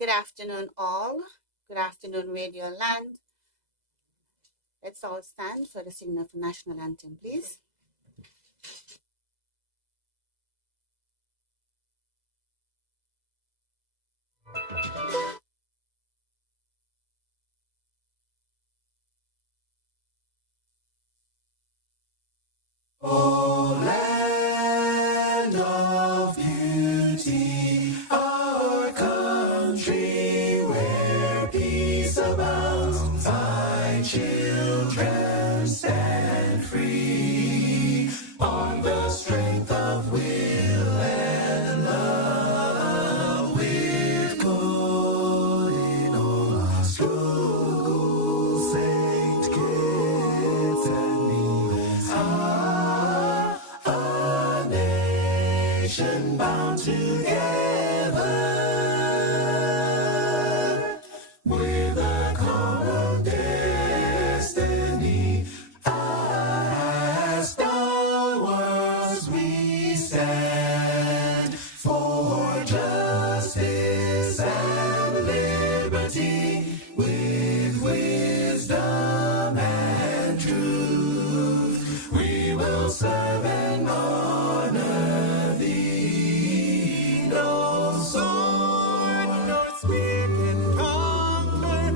Good afternoon, all. Good afternoon, Radio Land. Let's all stand for the singing of the national anthem, please. O land of beauty, our country where peace abounds, thy children stand free on the strength of will and love, with good in all our struggles, Saint Kitts and Nevis. A nation bound together with a common destiny. As stalwarts we stand for justice and liberty, with wisdom and truth. We will serve and honor thee. No sword nor spear can conquer,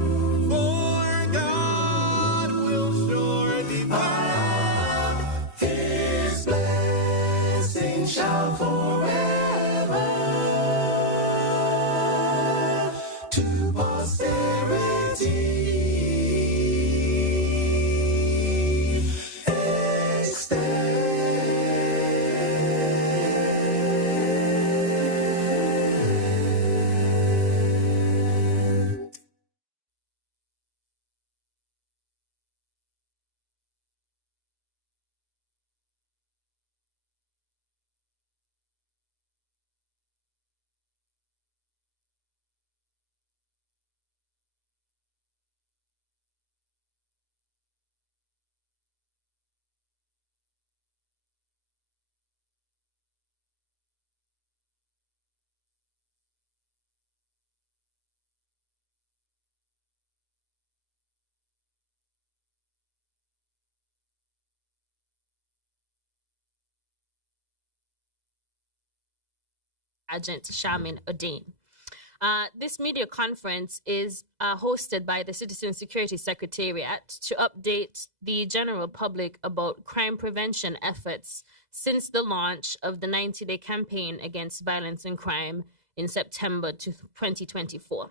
for God will surely find. His blessing shall forever to posterity extend. Agent Shamin Odin. This media conference is hosted by the Citizen Security Secretariat to update the general public about crime prevention efforts since the launch of the 90-day campaign against violence and crime in September 2024.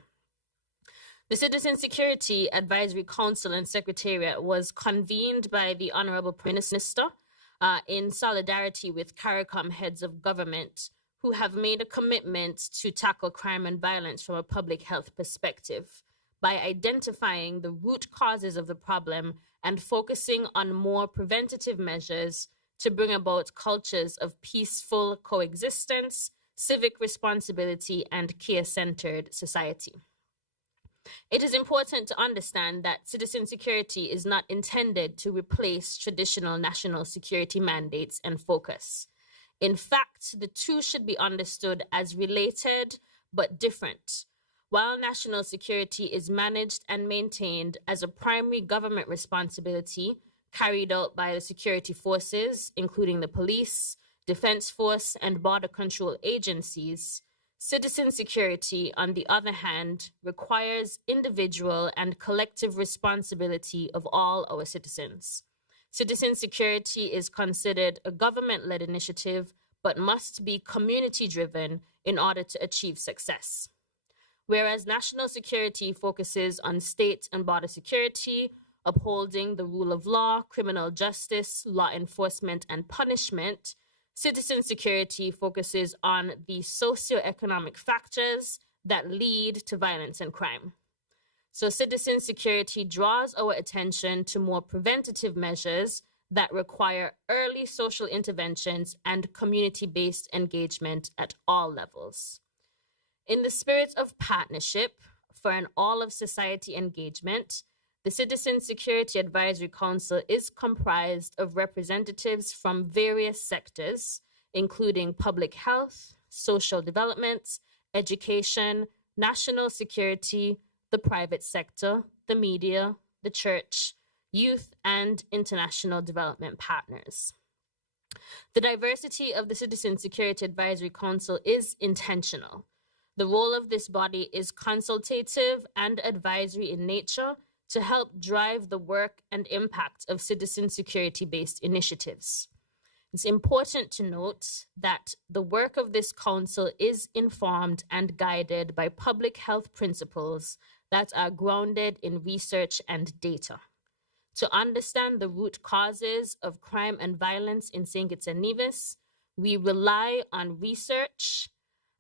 The Citizen Security Advisory Council and Secretariat was convened by the Honorable Prime Minister in solidarity with CARICOM heads of government who have made a commitment to tackle crime and violence from a public health perspective by identifying the root causes of the problem and focusing on more preventative measures to bring about cultures of peaceful coexistence, civic responsibility, and care-centered society. It is important to understand that citizen security is not intended to replace traditional national security mandates and focus. In fact, the two should be understood as related but different. While national security is managed and maintained as a primary government responsibility carried out by the security forces, including the police, defense force, and border control agencies, citizen security, on the other hand, requires individual and collective responsibility of all our citizens. Citizen security is considered a government-led initiative, but must be community-driven in order to achieve success. Whereas national security focuses on state and border security, upholding the rule of law, criminal justice, law enforcement, and punishment, citizen security focuses on the socioeconomic factors that lead to violence and crime. So citizen security draws our attention to more preventative measures that require early social interventions and community-based engagement at all levels. In the spirit of partnership for an all-of-society engagement, the Citizen Security Advisory Council is comprised of representatives from various sectors, including public health, social development, education, national security, the private sector, the media, the church, youth, and international development partners. The diversity of the Citizen Security Advisory Council is intentional. The role of this body is consultative and advisory in nature to help drive the work and impact of citizen security-based initiatives. It's important to note that the work of this council is informed and guided by public health principles that are grounded in research and data. To understand the root causes of crime and violence in St. Kitts and Nevis, we rely on research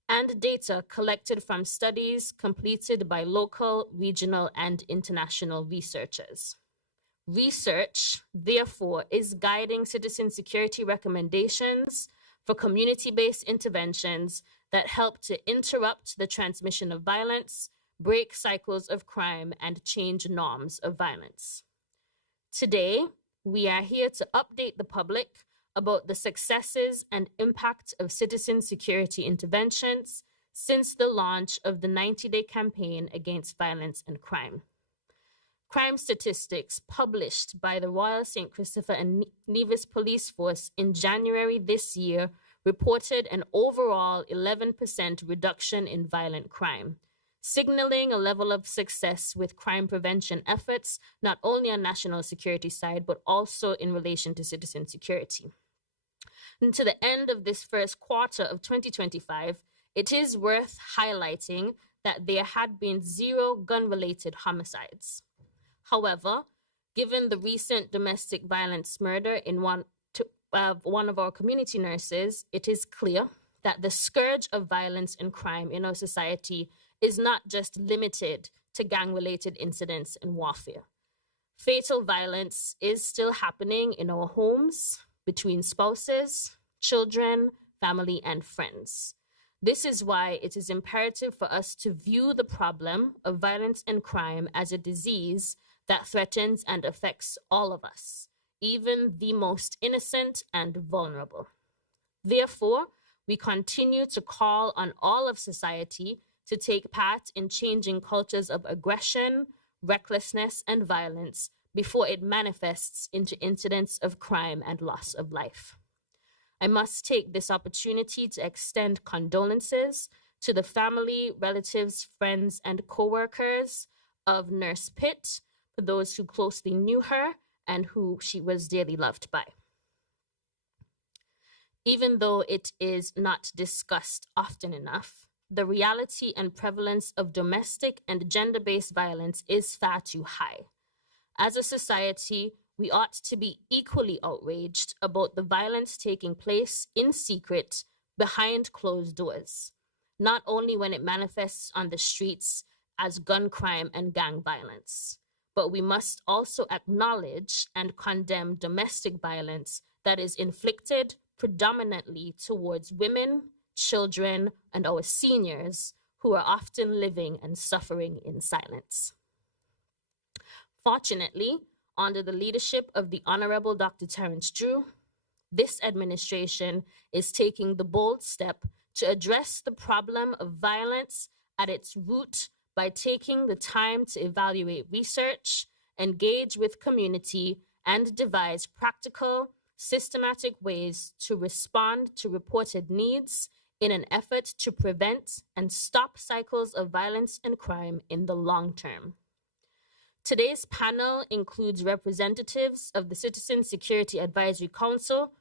and data collected from studies completed by local, regional, and international researchers. Research, therefore, is guiding citizen security recommendations for community-based interventions that help to interrupt the transmission of violence, break cycles of crime, and change norms of violence. Today, we are here to update the public about the successes and impact of citizen security interventions since the launch of the 90-day campaign against violence and crime. Crime statistics published by the Royal St. Christopher and Nevis Police Force in January this year reported an overall 11% reduction in violent crime, signaling a level of success with crime prevention efforts, not only on national security side, but also in relation to citizen security. And to the end of this first quarter of 2025, it is worth highlighting that there had been 0 gun-related homicides. However, given the recent domestic violence murder in one of our community nurses, it is clear that the scourge of violence and crime in our society is not just limited to gang-related incidents and warfare. Fatal violence is still happening in our homes, between spouses, children, family, and friends. This is why it is imperative for us to view the problem of violence and crime as a disease that threatens and affects all of us, even the most innocent and vulnerable. Therefore, we continue to call on all of society to take part in changing cultures of aggression, recklessness, and violence before it manifests into incidents of crime and loss of life. I must take this opportunity to extend condolences to the family, relatives, friends, and co-workers of Nurse Pitt, for those who closely knew her and who she was dearly loved by. Even though it is not discussed often enough, the reality and prevalence of domestic and gender-based violence is far too high. As a society, we ought to be equally outraged about the violence taking place in secret behind closed doors, not only when it manifests on the streets as gun crime and gang violence, but we must also acknowledge and condemn domestic violence that is inflicted predominantly towards women, children, and our seniors who are often living and suffering in silence. Fortunately, under the leadership of the Honorable Dr. Terence Drew, this administration is taking the bold step to address the problem of violence at its root by taking the time to evaluate research, engage with community, and devise practical, systematic ways to respond to reported needs in an effort to prevent and stop cycles of violence and crime in the long term. Today's panel includes representatives of the Citizen Security Advisory Council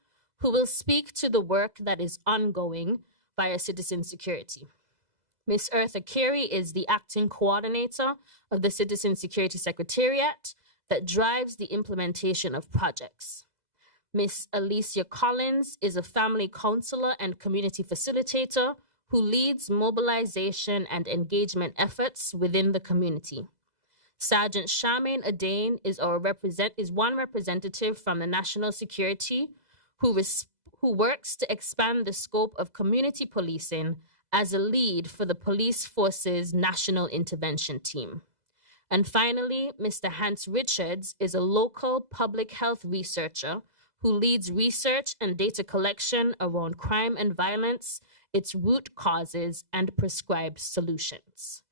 who will speak to the work that is ongoing via citizen security. Ms. Eartha Carey is the acting coordinator of the Citizen Security Secretariat that drives the implementation of projects. Ms. Alicia Collins is a family counselor and community facilitator who leads mobilization and engagement efforts within the community. Sergeant Charmaine Adane is one representative from the National Security who works to expand the scope of community policing as a lead for the police force's National Intervention Team. And finally, Mr. Hans Richards is a local public health researcher who leads research and data collection around crime and violence its root causes, and prescribe solutions.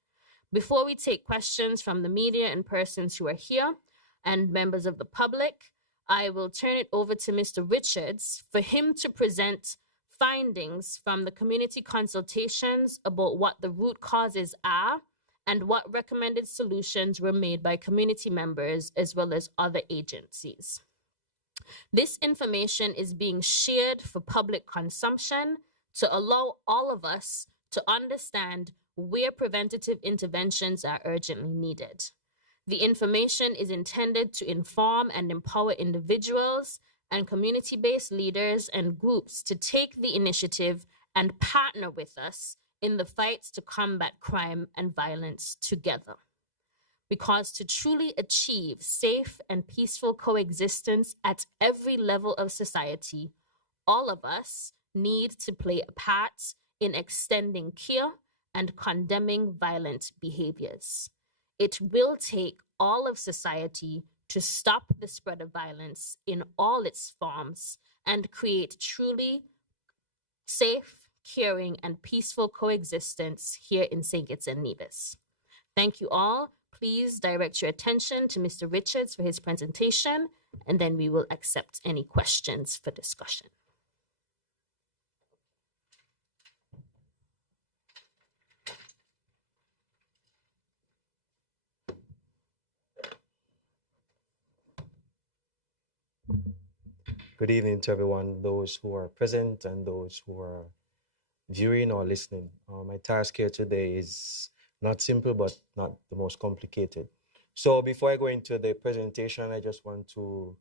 Before we take questions from the media and persons who are here and members of the public, I will turn it over to Mr. Richards for him to present findings from the community consultations about what the root causes are and what recommended solutions were made by community members as well as other agencies. This information is being shared for public consumption to allow all of us to understand where preventative interventions are urgently needed. The information is intended to inform and empower individuals and community-based leaders and groups to take the initiative and partner with us in the fights to combat crime and violence together. Because to truly achieve safe and peaceful coexistence at every level of society, all of us need to play a part in extending care and condemning violent behaviors. It will take all of society to stop the spread of violence in all its forms and create truly safe, caring, and peaceful coexistence here in St. Kitts and Nevis. Thank you all. Please direct your attention to Mr. Richards for his presentation, and then we will accept any questions for discussion. Good evening to everyone, those who are present and those who are viewing or listening. My task here today is not simple, but not the most complicated. So before I go into the presentation, I just want to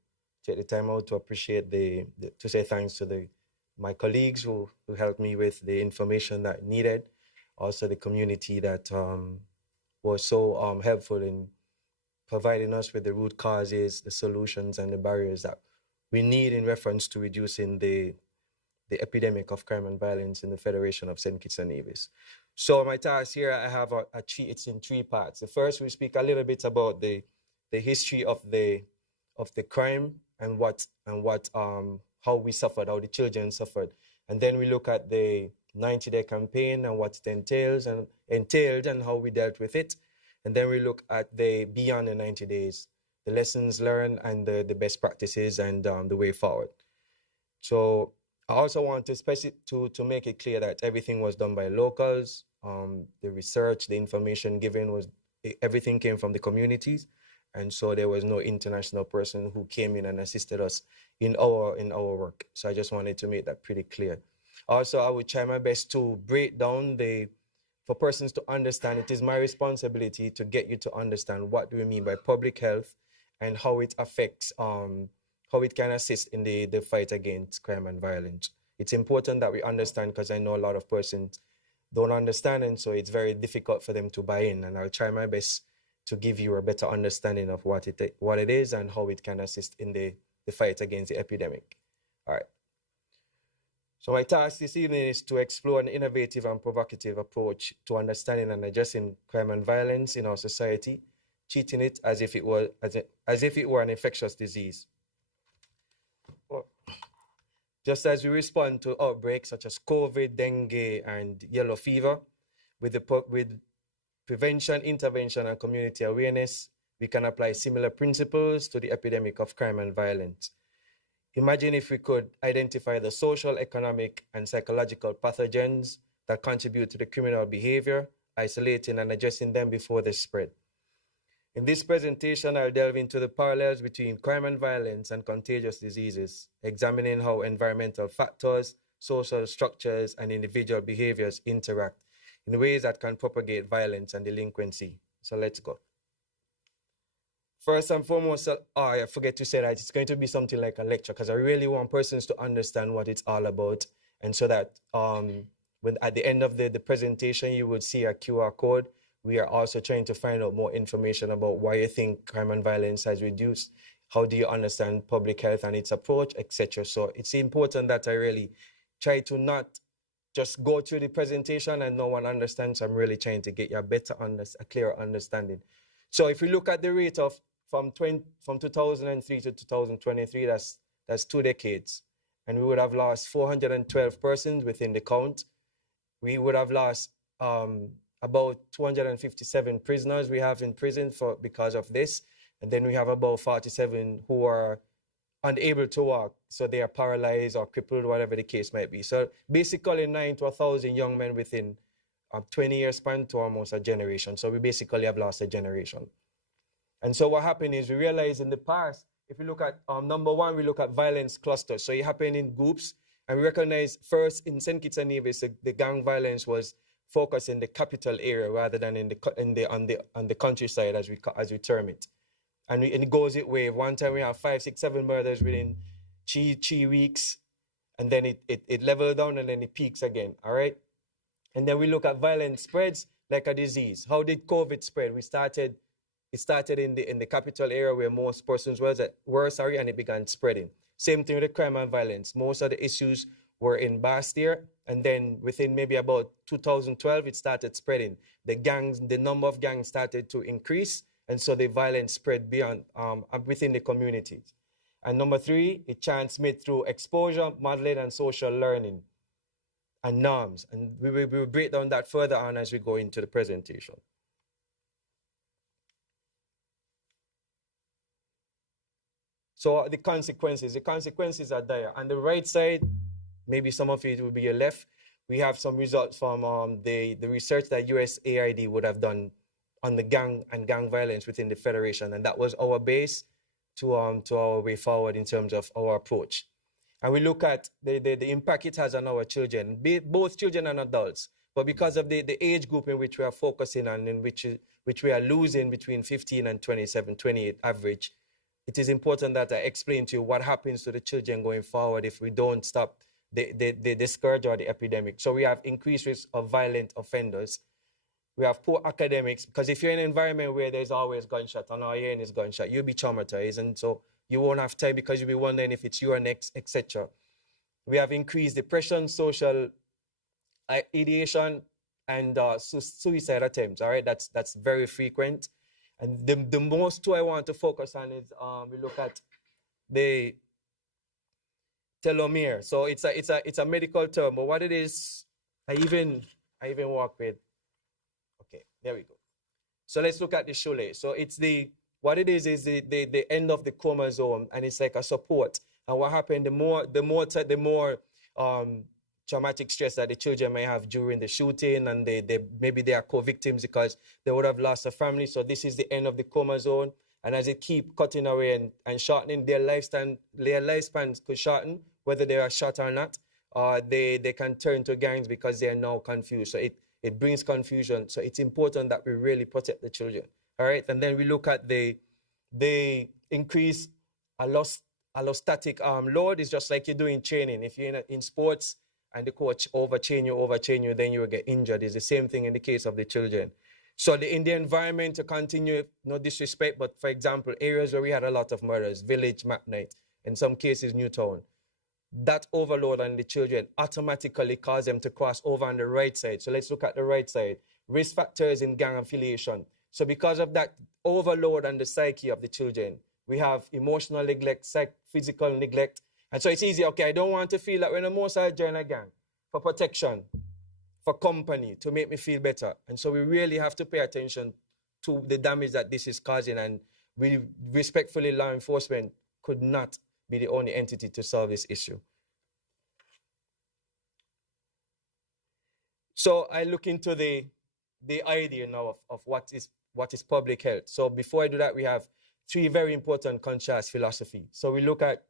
take the time out to appreciate to say thanks to my colleagues who helped me with the information that I needed. Also the community that was so helpful in providing us with the root causes, the solutions, and the barriers that we need in reference to reducing the epidemic of crime and violence in the Federation of St. Kitts and Nevis. So my task here, I have it's in three parts. The first, we speak a little bit about the history of the crime and how we suffered, how the children suffered. And then we look at the 90-day campaign and what it entailed and how we dealt with it. And then we look at the beyond the 90 days, the lessons learned and the best practices and the way forward. So I also want to make it clear that everything was done by locals. The research, the information given everything came from the communities. And so there was no international person who came in and assisted us in our work. So I just wanted to make that pretty clear. Also, I would try my best to break down for persons to understand. It is my responsibility to get you to understand what do we mean by public health and how it affects, how it can assist in the fight against crime and violence. It's important that we understand, because I know a lot of persons don't understand, and so it's very difficult for them to buy in. And I'll try my best to give you a better understanding of what it is and how it can assist in the fight against the epidemic. All right. So my task this evening is to explore an innovative and provocative approach to understanding and addressing crime and violence in our society, treating it as if it were an infectious disease. Just as we respond to outbreaks such as COVID, dengue, and yellow fever, with prevention, intervention, and community awareness, we can apply similar principles to the epidemic of crime and violence. Imagine if we could identify the social, economic, and psychological pathogens that contribute to the criminal behavior, isolating and addressing them before they spread. In this presentation, I'll delve into the parallels between crime and violence and contagious diseases, examining how environmental factors, social structures, and individual behaviors interact in ways that can propagate violence and delinquency. So let's go. First and foremost, I forget to say that it's going to be something like a lecture, because I really want persons to understand what it's all about, and so that when at the end of the presentation, you would see a QR code. We are also trying to find out more information about why you think crime and violence has reduced. How do you understand public health and its approach, etc. So it's important that I really try to not just go through the presentation and no one understands. So I'm really trying to get you a clearer understanding. So if we look at the rate of from 2003 to 2023, that's 2 decades. And we would have lost 412 persons within the count. we would have lost about 257 prisoners we have in prison because of this. And then we have about 47 who are unable to walk. So they are paralyzed or crippled, whatever the case might be. So basically 9 to 1,000 young men within a 20-year span to almost a generation. So we basically have lost a generation. And so what happened is we realized in the past, if we look at number one, we look at violence clusters. So it happened in groups, and we recognize first in St. Kitts and Nevis, the gang violence was focused in the capital area rather than on the countryside, as we term it. And it goes it way. One time we have 5, 6, 7 murders within 3 weeks, and then it levels down and then it peaks again. All right. And then we look at violence spreads like a disease. How did COVID spread? It started in the capital area where most persons were, and it began spreading. Same thing with the crime and violence. Most of the issues were in Bastille, and then within maybe about 2012, it started spreading. The number of gangs started to increase, and so the violence spread beyond within the communities. And number three, it transmits through exposure, modeling, and social learning and norms. And we will break down that further on as we go into the presentation. So the consequences are dire. On the right side, maybe some of it will be your left. We have some results from the research that USAID would have done on the gang and gang violence within the Federation. And that was our base to our way forward in terms of our approach. And we look at the impact it has on our children, both children and adults. But because of the age group in which we are focusing on, in which we are losing between 15 and 27, 28 average, it is important that I explain to you what happens to the children going forward if we don't stop the scourge or the epidemic. So we have increased risk of violent offenders. We have poor academics, because if you're in an environment where there's always gunshot and all you're hearing is gunshot, you'll be traumatized. And so you won't have time because you'll be wondering if it's your next, etc. We have increased depression, social ideation, and suicide attempts. All right, that's very frequent. And the most two I want to focus on is we look at the telomere. So it's a medical term, but what it is, I even work with. Okay, there we go. So let's look at the shoelace. So it's what it is the end of the chromosome, and it's like a support. And what happened, the more traumatic stress that the children may have during the shooting, and maybe they are co-victims because they would have lost a family. So this is the end of the chromosome. And as it keep cutting away and shortening, their lifespans could shorten, whether they are shot or not, or they can turn to gangs because they are now confused. So it brings confusion. So it's important that we really protect the children. All right. And then we look at the increase allostatic load. Is just like you do in training. If you're in sports and the coach overtrain you, then you will get injured. It's the same thing in the case of the children. So in the environment, to continue, no disrespect, but for example, areas where we had a lot of murders, Village, McKnight, in some cases Newtown, that overload on the children automatically cause them to cross over on the right side. So let's look at the right side. Risk factors in gang affiliation. So because of that overload on the psyche of the children, we have emotional neglect, physical neglect. And so it's easy, okay, I don't want to feel that when I'm most I join a gang for protection, for company, to make me feel better. And so we really have to pay attention to the damage that this is causing. And we respectfully, law enforcement could not be the only entity to solve this issue. So I look into the idea now of what is public health. So before I do that, we have 3 very important contrast philosophy. So we look at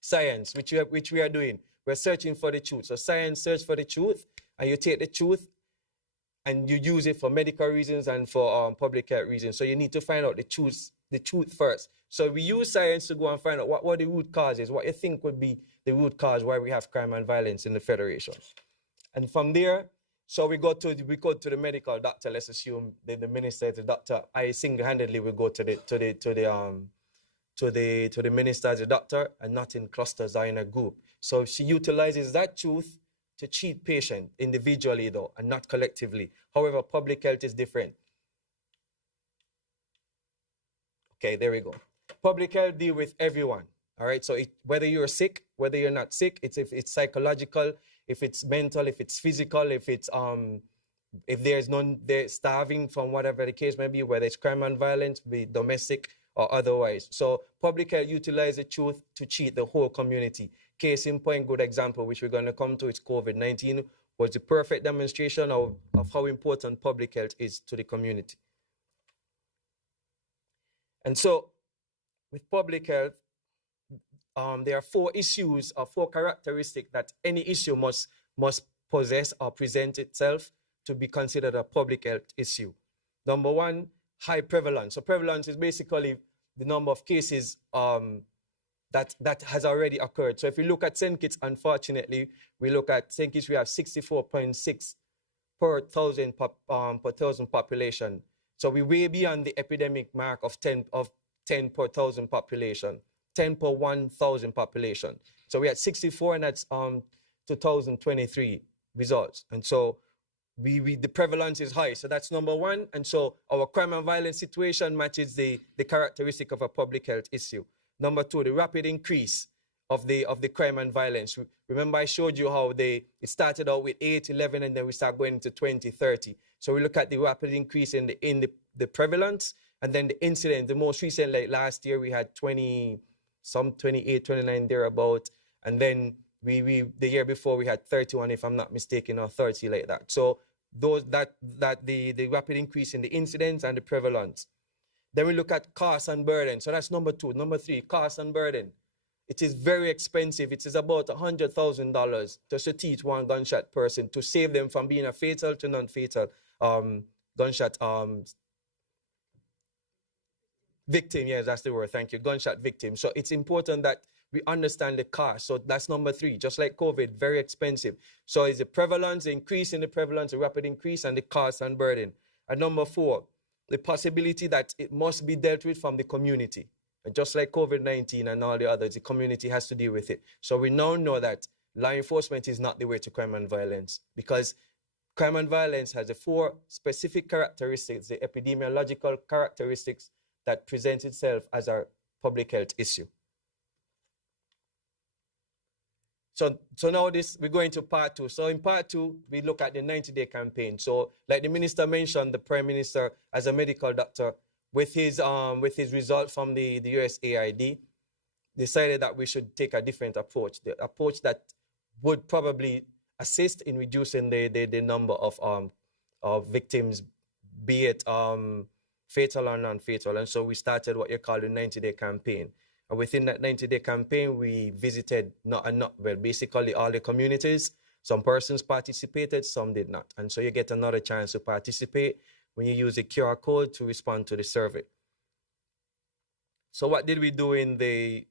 science, which we are doing. We're searching for the truth. So science search for the truth, and you take the truth and you use it for medical reasons and for public health reasons. So you need to find out the truth first. So we use science to go and find out what the root cause is, what you think would be the root cause why we have crime and violence in the Federation. And from there, so we go to the medical doctor. Let's assume the minister is the doctor. I single-handedly will go to the minister as a doctor, and not in clusters or in a group. So she utilizes that truth to treat patient individually though, and not collectively. However, public health is different. Okay, there we go. Public health deal with everyone. All right, so whether you're sick, whether you're not sick, it's psychological, if it's mental, if it's physical, if there's none, they're starving from whatever the case may be, whether it's crime and violence, be domestic or otherwise. So public health utilize the truth to cheat the whole community. Case in point, good example, which we're going to come to, it's COVID-19, was the perfect demonstration of how important public health is to the community. And so with public health, there are 4 issues or 4 characteristics that any issue must possess or present itself to be considered a public health issue. Number 1, high prevalence. So prevalence is basically the number of cases that has already occurred. So if you look at St. Kitts, unfortunately, we look at St. Kitts, we have 64.6 per thousand population. So we're way beyond the epidemic mark of 10 per thousand population, 10 per 1,000 population. So we had 64, and that's 2023 results. And so the prevalence is high. So that's number 1. And so our crime and violence situation matches the characteristic of a public health issue. Number 2, the rapid increase of the crime and violence. Remember, I showed you how it started out with 8, 11, and then we start going into 20, 30. So we look at the rapid increase in the prevalence, and then the incident. The most recent, like last year, we had 28, 29 thereabout, and then the year before we had 31, if I'm not mistaken, or 30 like that. So the rapid increase in the incidence and the prevalence. Then we look at cost and burden. So that's number 2. Number 3, cost and burden. It is very expensive. It is about $100,000 just to teach one gunshot person to save them from being a fatal to non-fatal gunshot victim. Yes, that's the word. Thank you. Gunshot victim. So it's important that we understand the cost. So that's number 3. Just like COVID, very expensive. So it's the prevalence, the increase in the prevalence, the rapid increase, and the cost and burden. And number 4, the possibility that it must be dealt with from the community. And just like COVID-19 and all the others, the community has to deal with it. So we now know that law enforcement is not the way to crime and violence, because crime and violence has the 4 specific characteristics, the epidemiological characteristics that present itself as a public health issue. So now we're going to part 2. So in part 2, we look at the 90-day campaign. So like the minister mentioned, the Prime Minister, as a medical doctor, with his result from the USAID, decided that we should take a different approach, the approach that would probably assist in reducing the number of victims, be it fatal or non-fatal. And so we started what you call the 90-day campaign. And within that 90-day campaign, we visited basically all the communities. Some persons participated, some did not. And so you get another chance to participate when you use the QR code to respond to the survey. So what did we do in the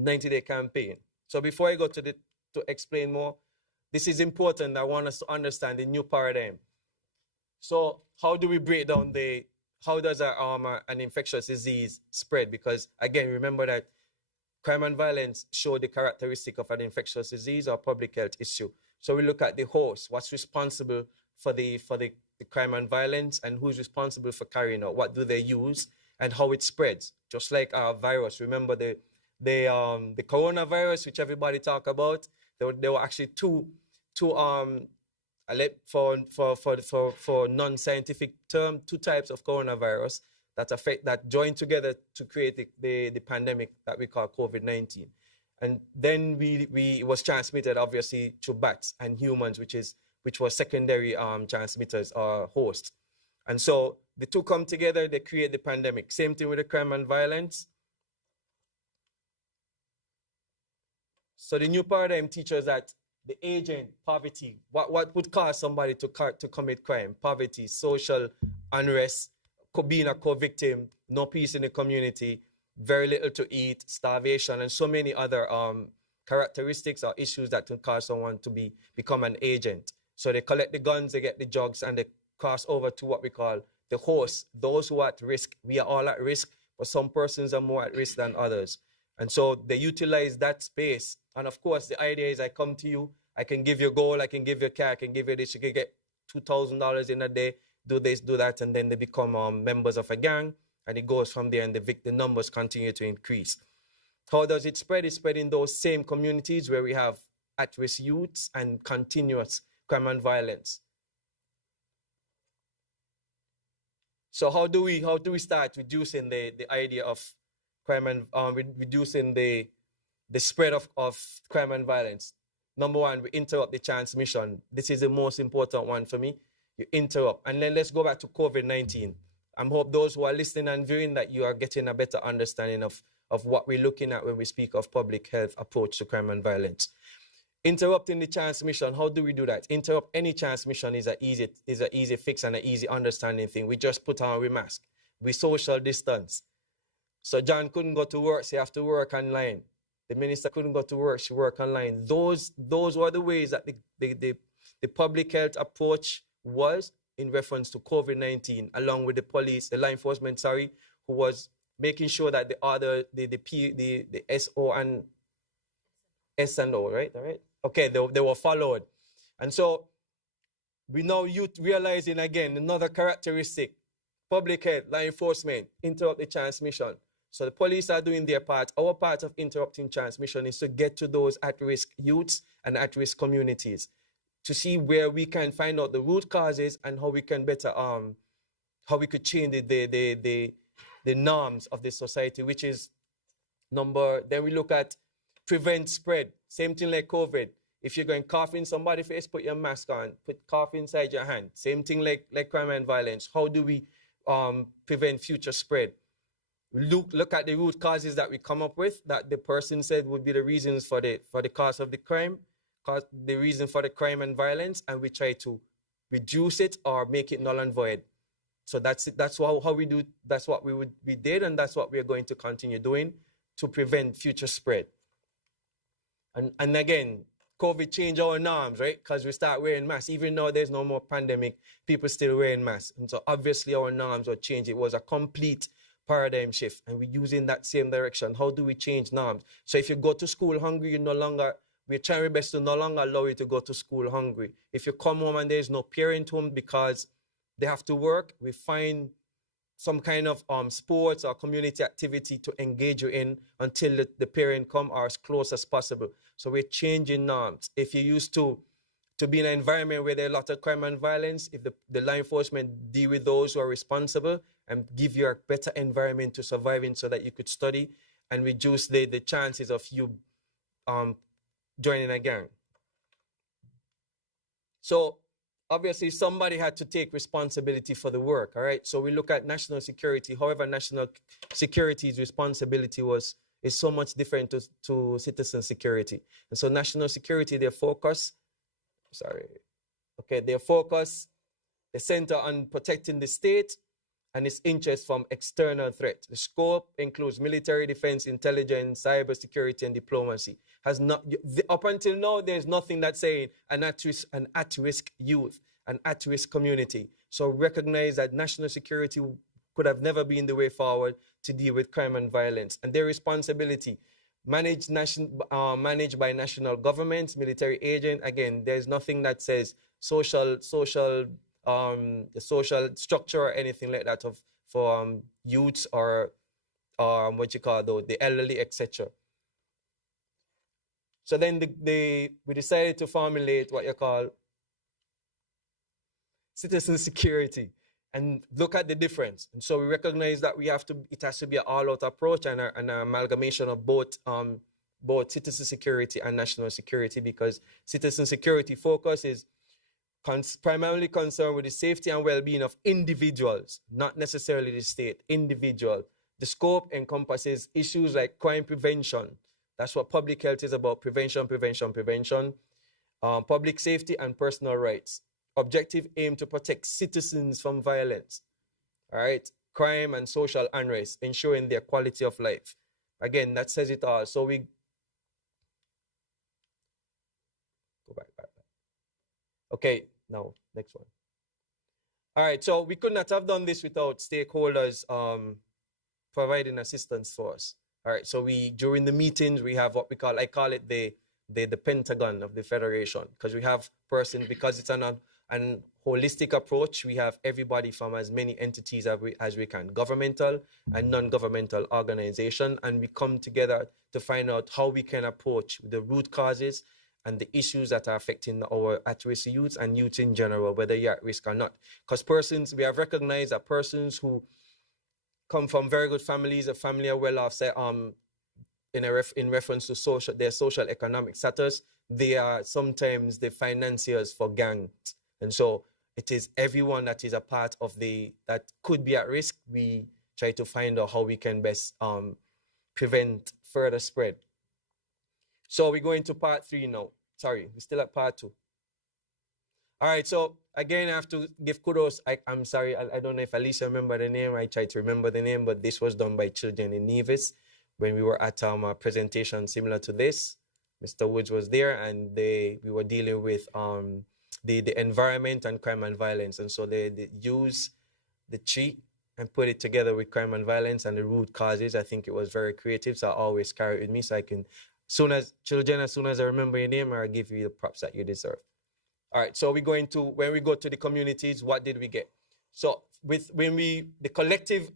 90-day campaign? So before I go to explain more, this is important. I want us to understand the new paradigm. So how do we break down how does an infectious disease spread? Because again, remember that crime and violence show the characteristic of an infectious disease or public health issue. So we look at the host, what's responsible for the crime and violence, and who's responsible for carrying out, what do they use, and how it spreads. Just like our virus, remember the coronavirus, which everybody talk about. There were actually two for non-scientific term, 2 types of coronavirus that join together to create the pandemic that we call COVID-19. And then it was transmitted obviously to bats and humans, which was secondary transmitters or hosts. And so the 2 come together, they create the pandemic. Same thing with the crime and violence. So the new paradigm teaches that the agent, poverty, what would cause somebody to commit crime? Poverty, social unrest, being a co-victim, no peace in the community, very little to eat, starvation, and so many other characteristics or issues that can cause someone to become an agent. So they collect the guns, they get the drugs, and they cross over to what we call the host, those who are at risk. We are all at risk, but some persons are more at risk than others. And so they utilize that space. And of course, the idea is I come to you, I can give you gold, I can give you a car, I can give you this, you can get $2,000 in a day, do this, do that, and then they become members of a gang, and it goes from there, and the numbers continue to increase. How does it spread? It spread in those same communities where we have at-risk youths and continuous crime and violence. So how do we start reducing the idea of crime and reducing the spread of crime and violence? Number one, we interrupt the transmission. This is the most important one for me. You interrupt. And then let's go back to COVID-19. I hope those who are listening and viewing that you are getting a better understanding of what we're looking at when we speak of public health approach to crime and violence. Interrupting the transmission, how do we do that? Interrupt any transmission is an easy fix and an easy understanding thing. We just put on a mask. We social distance. So John couldn't go to work, so you have to work online. The minister couldn't go to work, she worked online. Those were the ways that the public health approach was in reference to COVID-19, along with the police, the law enforcement, who was making sure that the SO and S and O, right? All right. Okay, they were followed. And so we now realizing again another characteristic, public health, law enforcement, interrupt the transmission. So the police are doing their part. Our part of interrupting transmission is to get to those at-risk youths and at-risk communities to see where we can find out the root causes and how we can better, how we could change the norms of the society, which is then we look at prevent spread. Same thing like COVID. If you're going cough in somebody's face, put your mask on, put cough inside your hand. Same thing like crime and violence. How do we prevent future spread? Look at the root causes that we come up with that the person said would be the reasons for the cause of the crime, the reason for the crime and violence, and we try to reduce it or make it null and void. So that's it. That's how we do. That's what we did, and that's what we are going to continue doing to prevent future spread. And again, COVID changed our norms, right? Because we start wearing masks. Even though there's no more pandemic, people still wearing masks. And so obviously our norms were changed. It was a complete paradigm shift, and we're using that same direction. How do we change norms? So if you go to school hungry, we're trying our best to no longer allow you to go to school hungry. If you come home and there's no parent home because they have to work, we find some kind of sports or community activity to engage you in until the parent come or as close as possible. So we're changing norms. If you used to be in an environment where there's a lot of crime and violence, if the law enforcement deal with those who are responsible and give you a better environment to survive in so that you could study and reduce the chances of you joining a gang. So obviously somebody had to take responsibility for the work, all right? So we look at national security. However, national security's responsibility is so much different to citizen security. And so national security, their focus, the center on protecting the state and its interests from external threats. The scope includes military defense, intelligence, cybersecurity, and diplomacy. Up until now, there's nothing that's saying an at-risk youth, an at-risk community. So recognize that national security could have never been the way forward to deal with crime and violence. And their responsibility, managed by national governments, military agents. Again, there's nothing that says social structure or anything like that for youths or the elderly, etc. So then we decided to formulate what you call citizen security and look at the difference. And so we recognize that it has to be an all-out approach and an amalgamation of both citizen security and national security, because citizen security focus is primarily concerned with the safety and well-being of individuals, not necessarily the state, individual. The scope encompasses issues like crime prevention. That's what public health is about, prevention, public safety and personal rights. Objective aim to protect citizens from violence, all right? Crime and social unrest, ensuring their quality of life. Again, that says it all. So we go back. Okay, now, next one. All right, so we could not have done this without stakeholders providing assistance for us. All right, so during the meetings, we have what I call it the Pentagon of the Federation, because we have because it's an holistic approach, we have everybody from as many entities as we can, governmental and non-governmental organization, and we come together to find out how we can approach the root causes and the issues that are affecting our at-risk youths and youth in general, whether you're at risk or not. Because we have recognized that persons who come from very good families, a family are well off, say, in reference to their social economic status, they are sometimes the financiers for gangs. And so it is everyone that is a part of that could be at risk. We try to find out how we can best prevent further spread. So we're going to part 3 now. Sorry, we're still at part 2. All right, so again, I have to give kudos. I'm sorry, I don't know if Alicia remember the name. I tried to remember the name, but this was done by children in Nevis when we were at a presentation similar to this. Mr. Woods was there, and we were dealing with the environment and crime and violence. And so they use the tree and put it together with crime and violence and the root causes. I think it was very creative, so I always carry it with me so I can, as soon as I remember your name, I'll give you the props that you deserve. All right, so when we go to the communities, what did we get? So the collective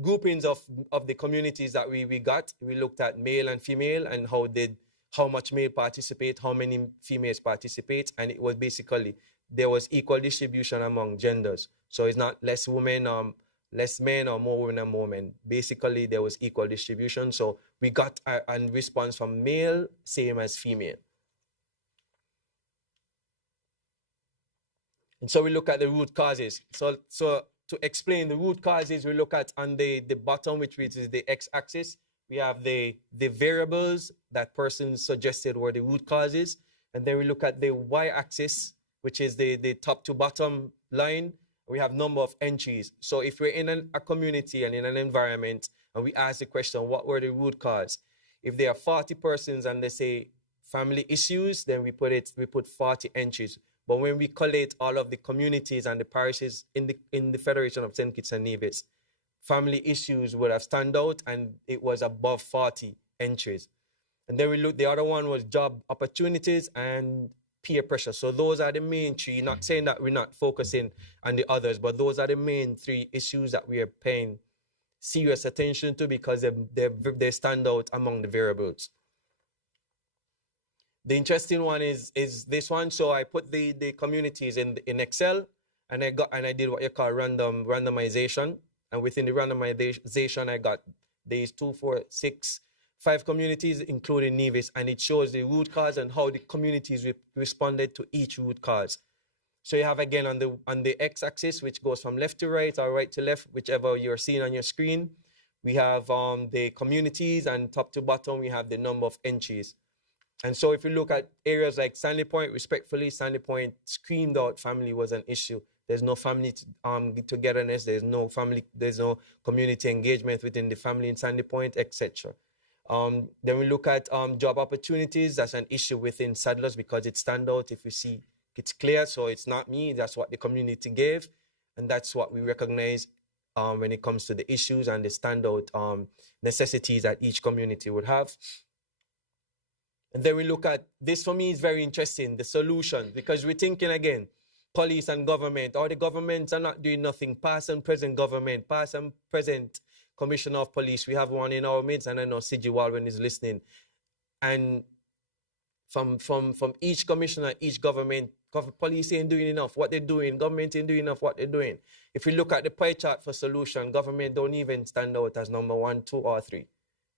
groupings of the communities that we got, we looked at male and female and how much male participate, how many females participate, and it was basically, there was equal distribution among genders. So it's not less women, less men, or more women and more men. Basically, there was equal distribution. So we got a response from male, same as female. And so we look at the root causes. So to explain the root causes, we look at on the bottom, which is the x-axis, we have the variables that persons suggested were the root causes. And then we look at the y-axis, which is the top to bottom line. We have number of entries. So if we're in a community and in an environment, and we ask the question, what were the root cause? If there are 40 persons and they say family issues, then we put 40 entries. But when we collate all of the communities and the parishes in the Federation of St. Kitts and Nevis, family issues would have stand out, and it was above 40 entries. And then we look, the other one was job opportunities and peer pressure. So those are the main 3, not saying that we're not focusing on the others, but those are the main 3 issues that we are paying serious attention to because they stand out among the variables. The interesting one is this one. So I put the communities in Excel, and I did what you call randomization. And within the randomization, I got these 2, 4, 6, 5 communities, including Nevis, and it shows the root cause and how the communities responded to each root cause. So you have again on the x-axis, which goes from left to right or right to left, whichever you're seeing on your screen. We have the communities, and top to bottom, we have the number of entries. And so if you look at areas like Sandy Point, respectfully, Sandy Point screamed out family was an issue. There's no family togetherness. There's no community engagement within the family in Sandy Point, etc. Then we look at job opportunities. That's an issue within Saddlers because it stands out. If you see, it's clear. So it's not me. That's what the community gave. And that's what we recognize when it comes to the issues and the standout necessities that each community would have. And then we look at, this for me is very interesting, the solution, because we're thinking again, police and government, or the governments are not doing nothing, past and present government, past and present commissioner of police. We have one in our midst, and I know CG Walwyn is listening. And from each commissioner, each government, police ain't doing enough, what they're doing, government ain't doing enough, what they're doing. If we look at the pie chart for solution, government don't even stand out as number 1, 2, or 3,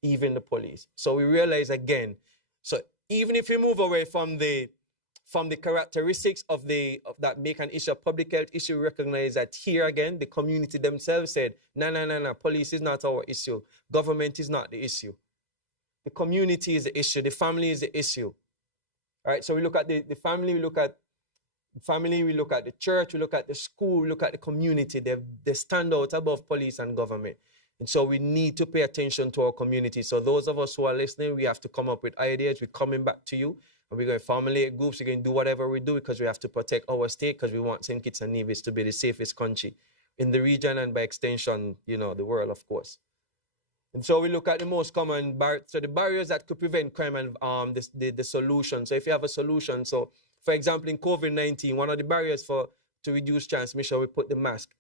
even the police. So we realize again, so even if we move away from the characteristics of that make an issue a public health issue, we recognize that here again, the community themselves said, no, police is not our issue. Government is not the issue. The community is the issue. The family is the issue. All right, so we look at the family, we look at the church, we look at the school, we look at the community. They stand out above police and government. And so we need to pay attention to our community. So those of us who are listening, we have to come up with ideas. We're coming back to you. And we're going to formulate groups. We're going to do whatever we do because we have to protect our state, because we want St. Kitts and Nevis to be the safest country in the region and by extension, the world, of course. And so we look at the most common so the barriers that could prevent crime and the solution. So if you have a solution, so for example, in COVID-19, one of the barriers to reduce transmission, we put the mask.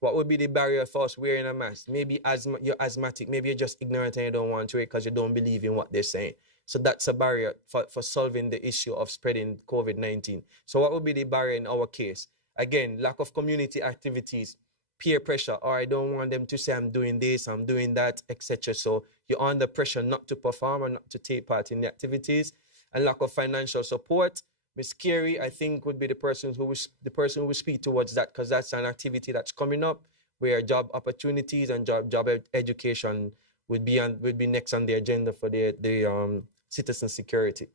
What would be the barrier for us wearing a mask? Maybe you're asthmatic, maybe you're just ignorant and you don't want to wear because you don't believe in what they're saying. So that's a barrier for solving the issue of spreading COVID-19. So what would be the barrier in our case? Again, lack of community activities, peer pressure, or I don't want them to say I'm doing this, I'm doing that, etc. So you're under pressure not to perform or not to take part in the activities, and lack of financial support. Miss Carey, I think, would be the person who will speak towards that, because that's an activity that's coming up where job opportunities and job education would be next on the agenda for the citizen security.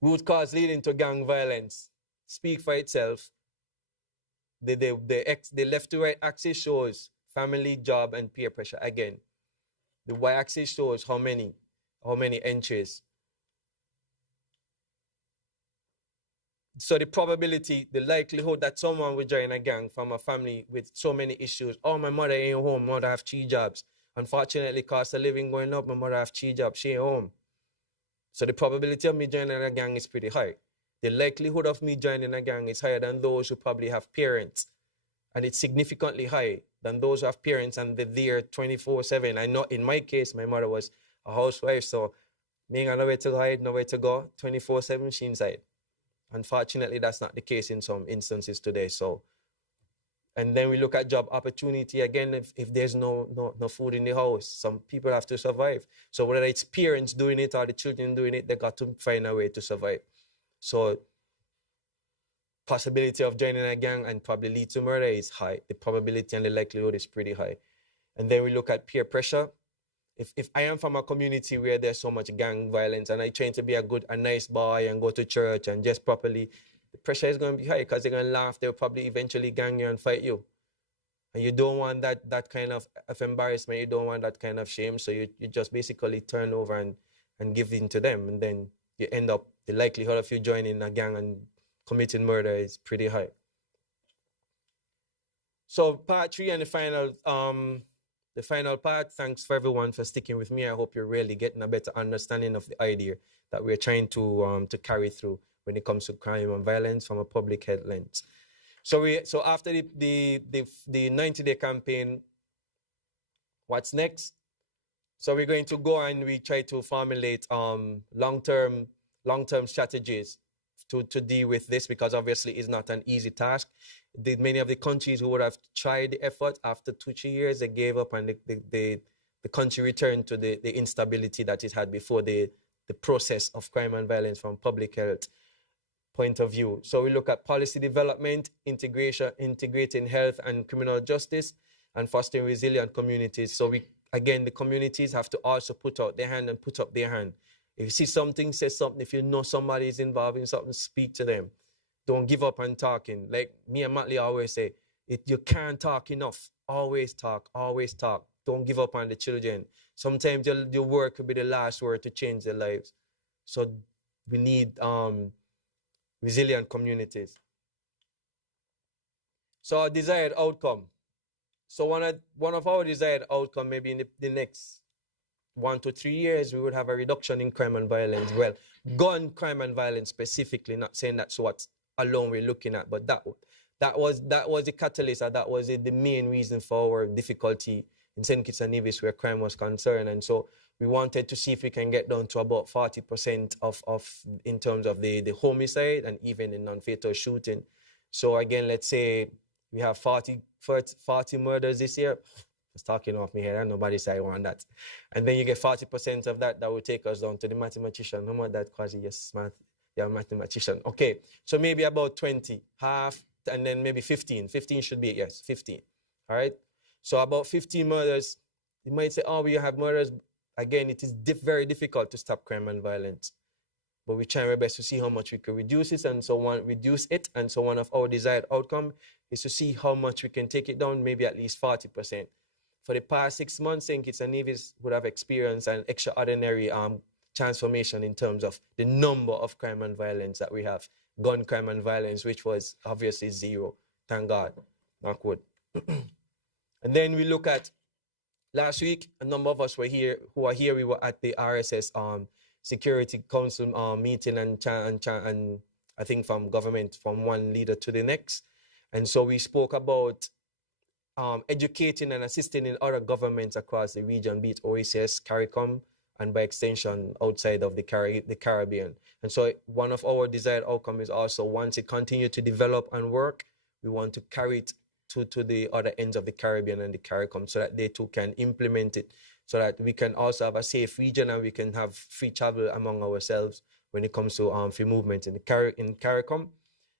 Root cause leading to gang violence speak for itself. The left to right axis shows family, job, and peer pressure. Again, the y axis shows how many entries. So the probability, the likelihood that someone will join a gang from a family with so many issues. Oh, my mother ain't home, mother have 3 jobs. Unfortunately, cost of living going up, my mother have 3 jobs, she ain't home. So the probability of me joining a gang is pretty high. The likelihood of me joining a gang is higher than those who probably have parents. And it's significantly high than those who have parents and they're there 24/7. I know in my case, my mother was a housewife, so me ain't nowhere to hide, nowhere to go, 24/7 she inside. Unfortunately, that's not the case in some instances today. So, and then we look at job opportunity again. If there's no food in the house, some people have to survive. So whether it's parents doing it or the children doing it, they got to find a way to survive. So possibility of joining a gang and probably lead to murder is high. The probability and the likelihood is pretty high. And then we look at peer pressure. If I am from a community where there's so much gang violence and I train to be a nice boy and go to church and just properly, the pressure is going to be high because they're going to laugh. They'll probably eventually gang you and fight you. And you don't want that kind of embarrassment. You don't want that kind of shame. So you just basically turn over and give in to them. And then you end up, the likelihood of you joining a gang and committing murder is pretty high. So part 3 and the final part, thanks for everyone for sticking with me. I hope you're really getting a better understanding of the idea that we're trying to carry through when it comes to crime and violence from a public health lens. So after the 90-day campaign, what's next? So we're going to go and we try to formulate long-term strategies to deal with this, because obviously it's not an easy task. Many of the countries who would have tried the effort after 2-3 years, they gave up and the country returned to the instability that it had before the process of crime and violence from public health point of view. So we look at policy development, integrating health and criminal justice, and fostering resilient communities. So the communities have to also put out their hand and put up their hand. If you see something, say something. If you know somebody is involved in something, speak to them. Don't give up on talking. Like me and Matley always say, you can't talk enough. Always talk, always talk. Don't give up on the children. Sometimes your word could be the last word to change their lives. So we need resilient communities. So our desired outcome. So one of our desired outcome, maybe in the next 1 to 3 years, we would have a reduction in crime and violence. Well, gun crime and violence specifically, not saying that's what alone we're looking at, but that was the catalyst, or that was the main reason for our difficulty in St. Kitts and Nevis where crime was concerned. And so we wanted to see if we can get down to about 40% of in terms of the homicide and even the non-fatal shooting. So again, let's say we have 40 murders this year. It's talking off my head, and nobody say I want that. And then you get 40% of that will take us down to the mathematician. No more that, Quasi, yes, smart. You're a mathematician. Okay, so maybe about 20, half, and then maybe 15. 15 should be, yes, 15. All right? So about 15 murders. You might say, oh, we have murders. Again, it is very difficult to stop crime and violence. But we try our best to see how much we can reduce it, and so one of our desired outcome is to see how much we can take it down, maybe at least 40%. For the past 6 months, St. Kitts and Nevis would have experienced an extraordinary transformation in terms of the number of crime and violence that we have. Gun crime and violence, which was obviously 0. Thank God. Knock wood. And then we look at last week, a number of us were here. We were at the RSS Security Council meeting and I think from government, from one leader to the next. And so we spoke about educating and assisting in other governments across the region, be it OACS, CARICOM, and by extension outside of the Caribbean. And so one of our desired outcomes is also, once it continues to develop and work, we want to carry it to the other ends of the Caribbean and the CARICOM so that they too can implement it, so that we can also have a safe region and we can have free travel among ourselves when it comes to free movement in the CARICOM.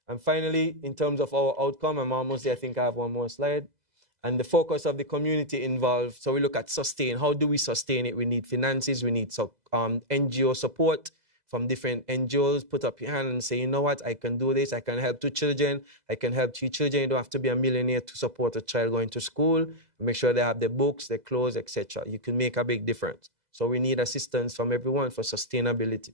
And finally, in terms of our outcome, I'm almost there. I think I have one more slide. And the focus of the community involved, so we look at sustain. How do we sustain it? We need finances, we need NGO support from different NGOs. Put up your hand and say, you know what, I can do this. I can help 2 children. I can help 3 children. You don't have to be a millionaire to support a child going to school. Make sure they have their books, their clothes, etc. You can make a big difference. So we need assistance from everyone for sustainability.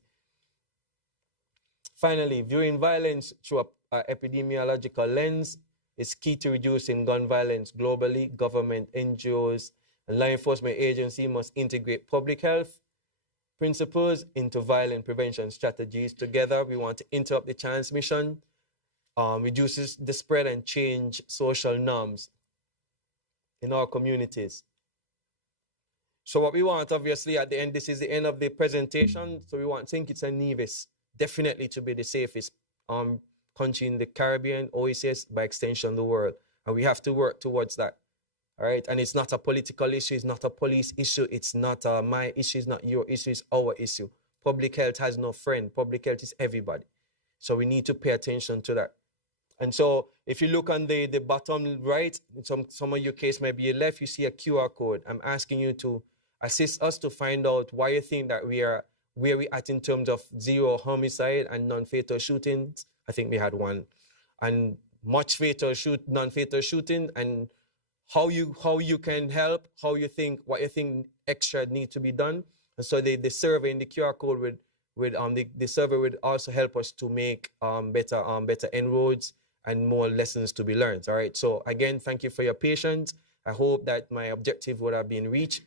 Finally, viewing violence through an epidemiological lens is key to reducing gun violence globally. Government, NGOs, and law enforcement agencies must integrate public health principles into violent prevention strategies. Together, we want to interrupt the transmission, reduce the spread, and change social norms in our communities. So what we want, obviously, at the end, this is the end of the presentation. So we want St. Kitts and Nevis definitely to be the safest country in the Caribbean, OACS, by extension, the world. And we have to work towards that. All right. And it's not a political issue. It's not a police issue. It's not my issue. It's not your issue. It's our issue. Public health has no friend. Public health is everybody. So we need to pay attention to that. And so if you look on the bottom right, some of your case might be your left, you see a QR code. I'm asking you to assist us to find out why you think that we are where we at in terms of 0 homicide and non-fatal shootings. I think we had 1. And much non-fatal shooting, and how you can help, what you think extra need to be done. And so the survey in the QR code the survey would also help us to make better inroads and more lessons to be learned. All right. So again, thank you for your patience. I hope that my objective would have been reached,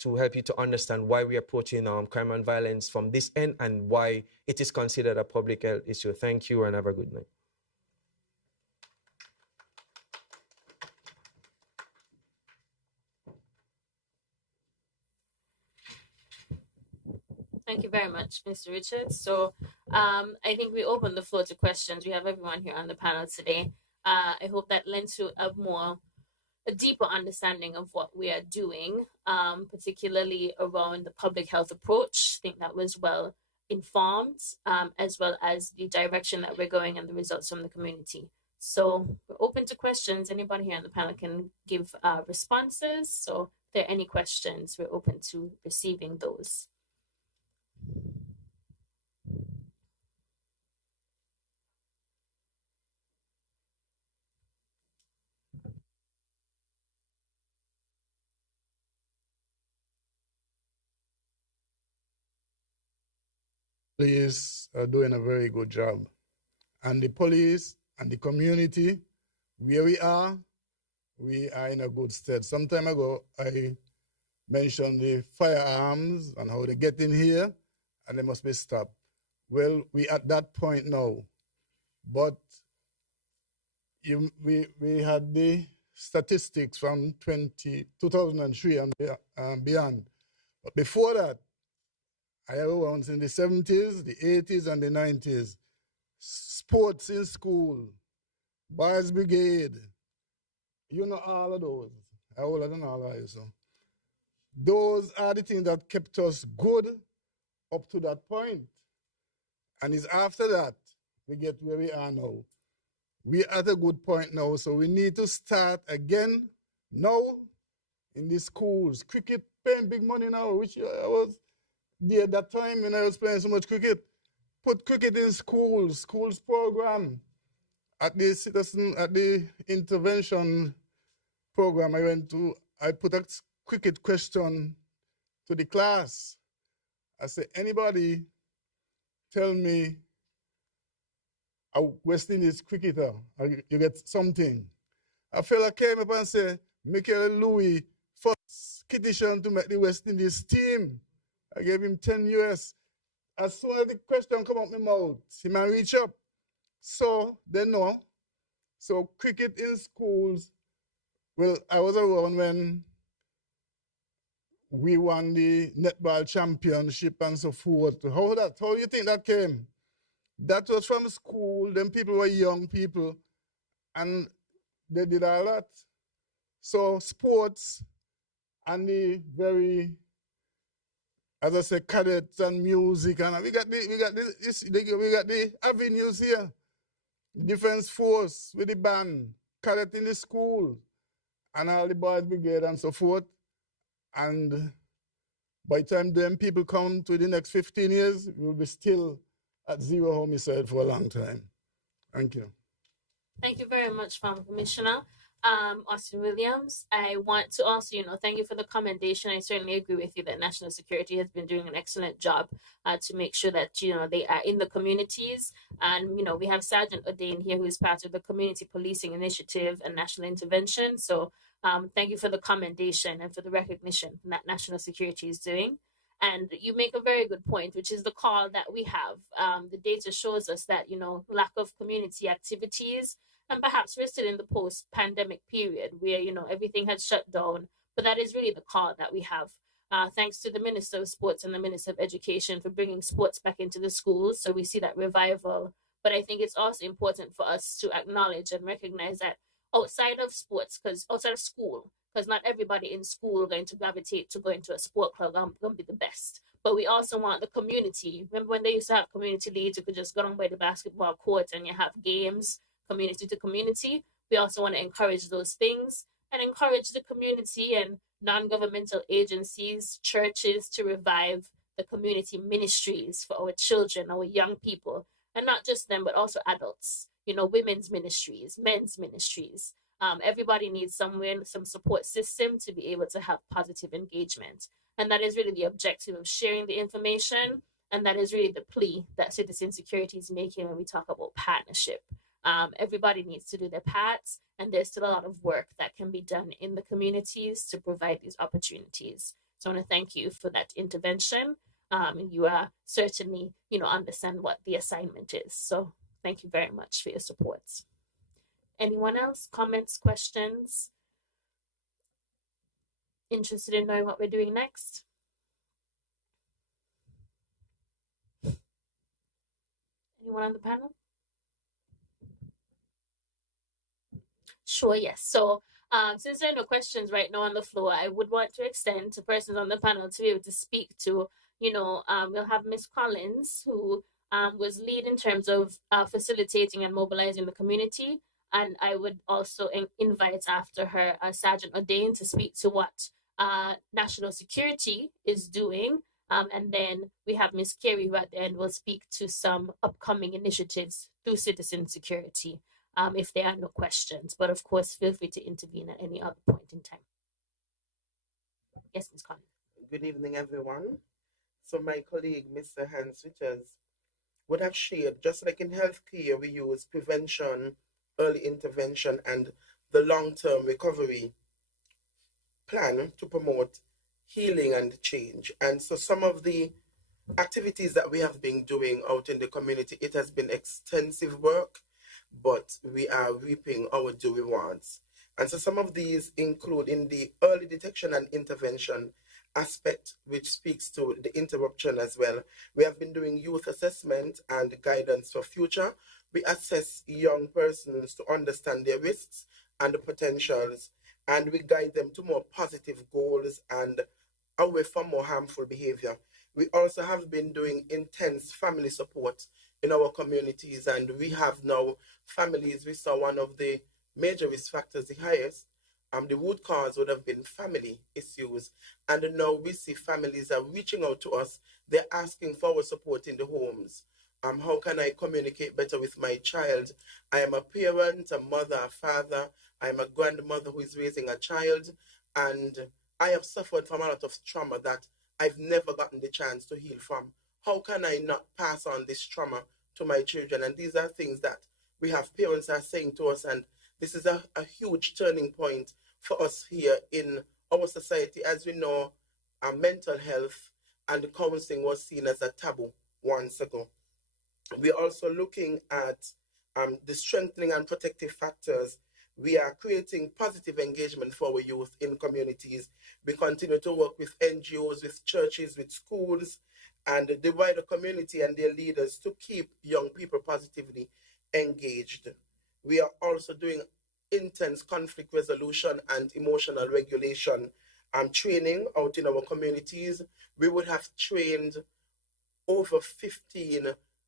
to help you to understand why we are approaching crime and violence from this end and why it is considered a public health issue. Thank you and have a good night. Thank you very much, Mr. Richards. So I think we open the floor to questions. We have everyone here on the panel today. I hope that lends to a deeper understanding of what we are doing, particularly around the public health approach. I think that was well informed, as well as the direction that we're going and the results from the community. So we're open to questions. Anybody here on the panel can give responses. So if there are any questions, we're open to receiving those. Police are doing a very good job. And the police and the community, where we are in a good stead. Some time ago, I mentioned the firearms and how they get in here, and they must be stopped. Well, we at that point now, but we had the statistics from 2003 and beyond. But before that, I have ones in the 70s, the 80s, and the 90s. Sports in school, boys brigade, you know all of those. I older than all of you, so. Those are the things that kept us good up to that point. And it's after that we get where we are now. We're at a good point now, so we need to start again now in the schools. Cricket paying big money now, which I was there at that time when I was playing so much cricket. Put cricket in schools program. At the intervention program I went to, I put a cricket question to the class. I said, anybody tell me a West Indies cricketer, you get something. A fella came up and said, Michael Louis, first petition to make the West Indies team. I gave him 10 US. As soon as the question come out my mouth, he might reach up. So they know. So cricket in schools Well, I was around when we won the netball championship and so forth. How do you think that came? That was from school. Them people were young people, and they did all that. So sports and the very, as I say, cadets and music, and we got the avenues here. Defense force with the band, cadet in the school, and all the boys brigade and so forth. And by the time them people come to the next 15 years, we'll be still at zero homicide for a long time. Thank you. Thank you very much, Farm Commissioner. Austin Williams, I want to also, thank you for the commendation. I certainly agree with you that national security has been doing an excellent job to make sure that, they are in the communities. And, we have Sergeant O'Dane here, who is part of the Community Policing Initiative and National Intervention. So thank you for the commendation and for the recognition that national security is doing. And you make a very good point, which is the call that we have. The data shows us that, lack of community activities, and perhaps we're still in the post-pandemic period where, everything had shut down. But that is really the call that we have. Thanks to the Minister of Sports and the Minister of Education for bringing sports back into the schools. So we see that revival. But I think it's also important for us to acknowledge and recognize that outside of sports, outside of school, because not everybody in school are going to gravitate to go into a sport club and going to be the best. But we also want the community. Remember when they used to have community leads, you could just go down by the basketball court and you have games, community to community. We also want to encourage those things and encourage the community and non-governmental agencies, churches to revive the community ministries for our children, our young people, and not just them, but also adults, women's ministries, men's ministries. Everybody needs some support system to be able to have positive engagement. And that is really the objective of sharing the information. And that is really the plea that citizen security is making when we talk about partnership. Everybody needs to do their parts, and there's still a lot of work that can be done in the communities to provide these opportunities. So I want to thank you for that intervention. You are certainly, understand what the assignment is. So thank you very much for your support. Anyone else? Comments, questions? Interested in knowing what we're doing next? Anyone on the panel? Sure, yes. So since there are no questions right now on the floor, I would want to extend to persons on the panel to be able to speak to, we'll have Ms. Collins, who was lead in terms of facilitating and mobilizing the community. And I would also invite after her Sergeant O'Dane to speak to what national security is doing. And then we have Ms. Carey, who at the end will speak to some upcoming initiatives through citizen security. If there are no questions, but of course, feel free to intervene at any other point in time. Yes, Ms. Collins. Good evening, everyone. So my colleague, Mr. Hans Richards, would have shared, just like in healthcare, we use prevention, early intervention, and the long-term recovery plan to promote healing and change. And so some of the activities that we have been doing out in the community, it has been extensive work, but we are reaping our due rewards. And so some of these include in the early detection and intervention aspect, which speaks to the interruption as well. We have been doing youth assessment and guidance for future. We assess young persons to understand their risks and the potentials, and we guide them to more positive goals and away from more harmful behavior. We also have been doing intense family support in our communities, and we have now families. We saw one of the major risk factors, the highest, the root cause would have been family issues, and now we see families are reaching out to us. They're asking for our support in the homes. How can I communicate better with my child? I am a parent, a mother, a father. I am a grandmother who is raising a child, and I have suffered from a lot of trauma that I've never gotten the chance to heal from. How can I not pass on this trauma to my children? And these are things that we have parents are saying to us, and this is a huge turning point for us here in our society. As we know, mental health and counseling was seen as a taboo once ago. We're also looking at the strengthening and protective factors We are creating positive engagement for our youth in communities. We continue to work with NGOs, with churches, with schools, and the wider community and their leaders to keep young people positively engaged. We are also doing intense conflict resolution and emotional regulation training out in our communities. We would have trained over 15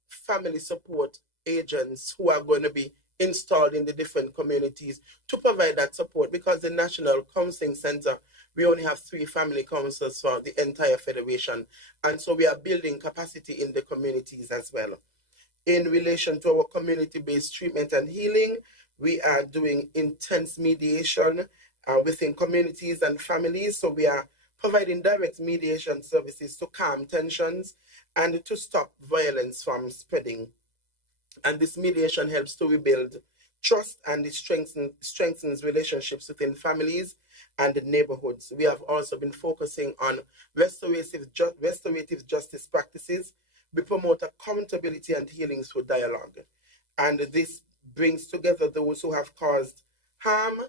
family support agents who are going to be installed in the different communities to provide that support, because the National Counseling Center, we only have 3 family counselors for the entire federation. And so we are building capacity in the communities as well. In relation to our community-based treatment and healing, we are doing intense mediation within communities and families. So we are providing direct mediation services to calm tensions and to stop violence from spreading. And this mediation helps to rebuild trust, and it strengthens relationships within families and neighborhoods. We have also been focusing on restorative justice practices. We promote accountability and healing through dialogue. And this brings together those who have caused harm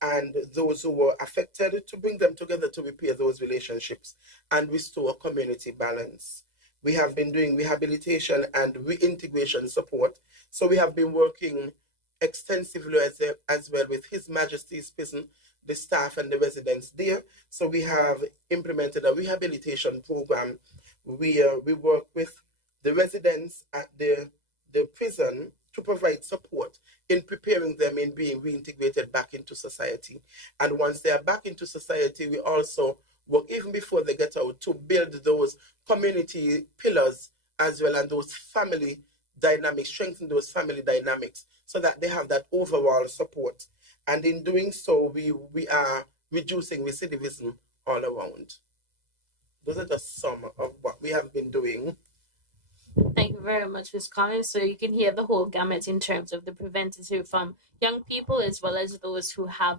and those who were affected, to bring them together to repair those relationships and restore community balance. We have been doing rehabilitation and reintegration support. So we have been working extensively as well with His Majesty's Prison, the staff and the residents there. So we have implemented a rehabilitation program. We work with the residents at the prison to provide support in preparing them in being reintegrated back into society. And once they are back into society, we also work even before they get out to build those community pillars as well, and those family dynamics, strengthen those family dynamics so that they have that overall support. And in doing so, we are reducing recidivism all around. Those are just some of what we have been doing. Thank you very much, Ms. Collins. So you can hear the whole gamut in terms of the preventative from young people as well as those who have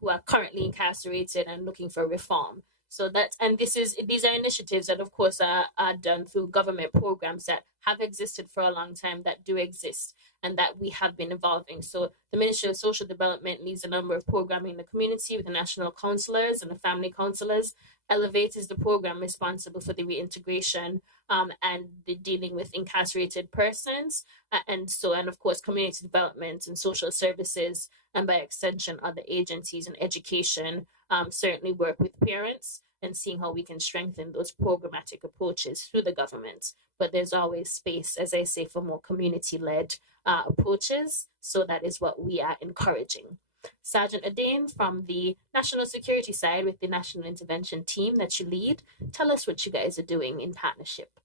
who are currently incarcerated and looking for reform. So that, and these are initiatives that of course are done through government programs that have existed for a long time, that do exist, and that we have been evolving. So the Ministry of Social Development leads a number of programming in the community with the national counselors and the family counselors. Elevate is the program responsible for the reintegration and the dealing with incarcerated persons, and of course community development and social services, and by extension other agencies and education certainly work with parents and seeing how we can strengthen those programmatic approaches through the government. But there's always space, as I say, for more community-led approaches. So that is what we are encouraging. Sergeant Adain, from the national security side with the National Intervention Team that you lead, tell us what you guys are doing in partnership.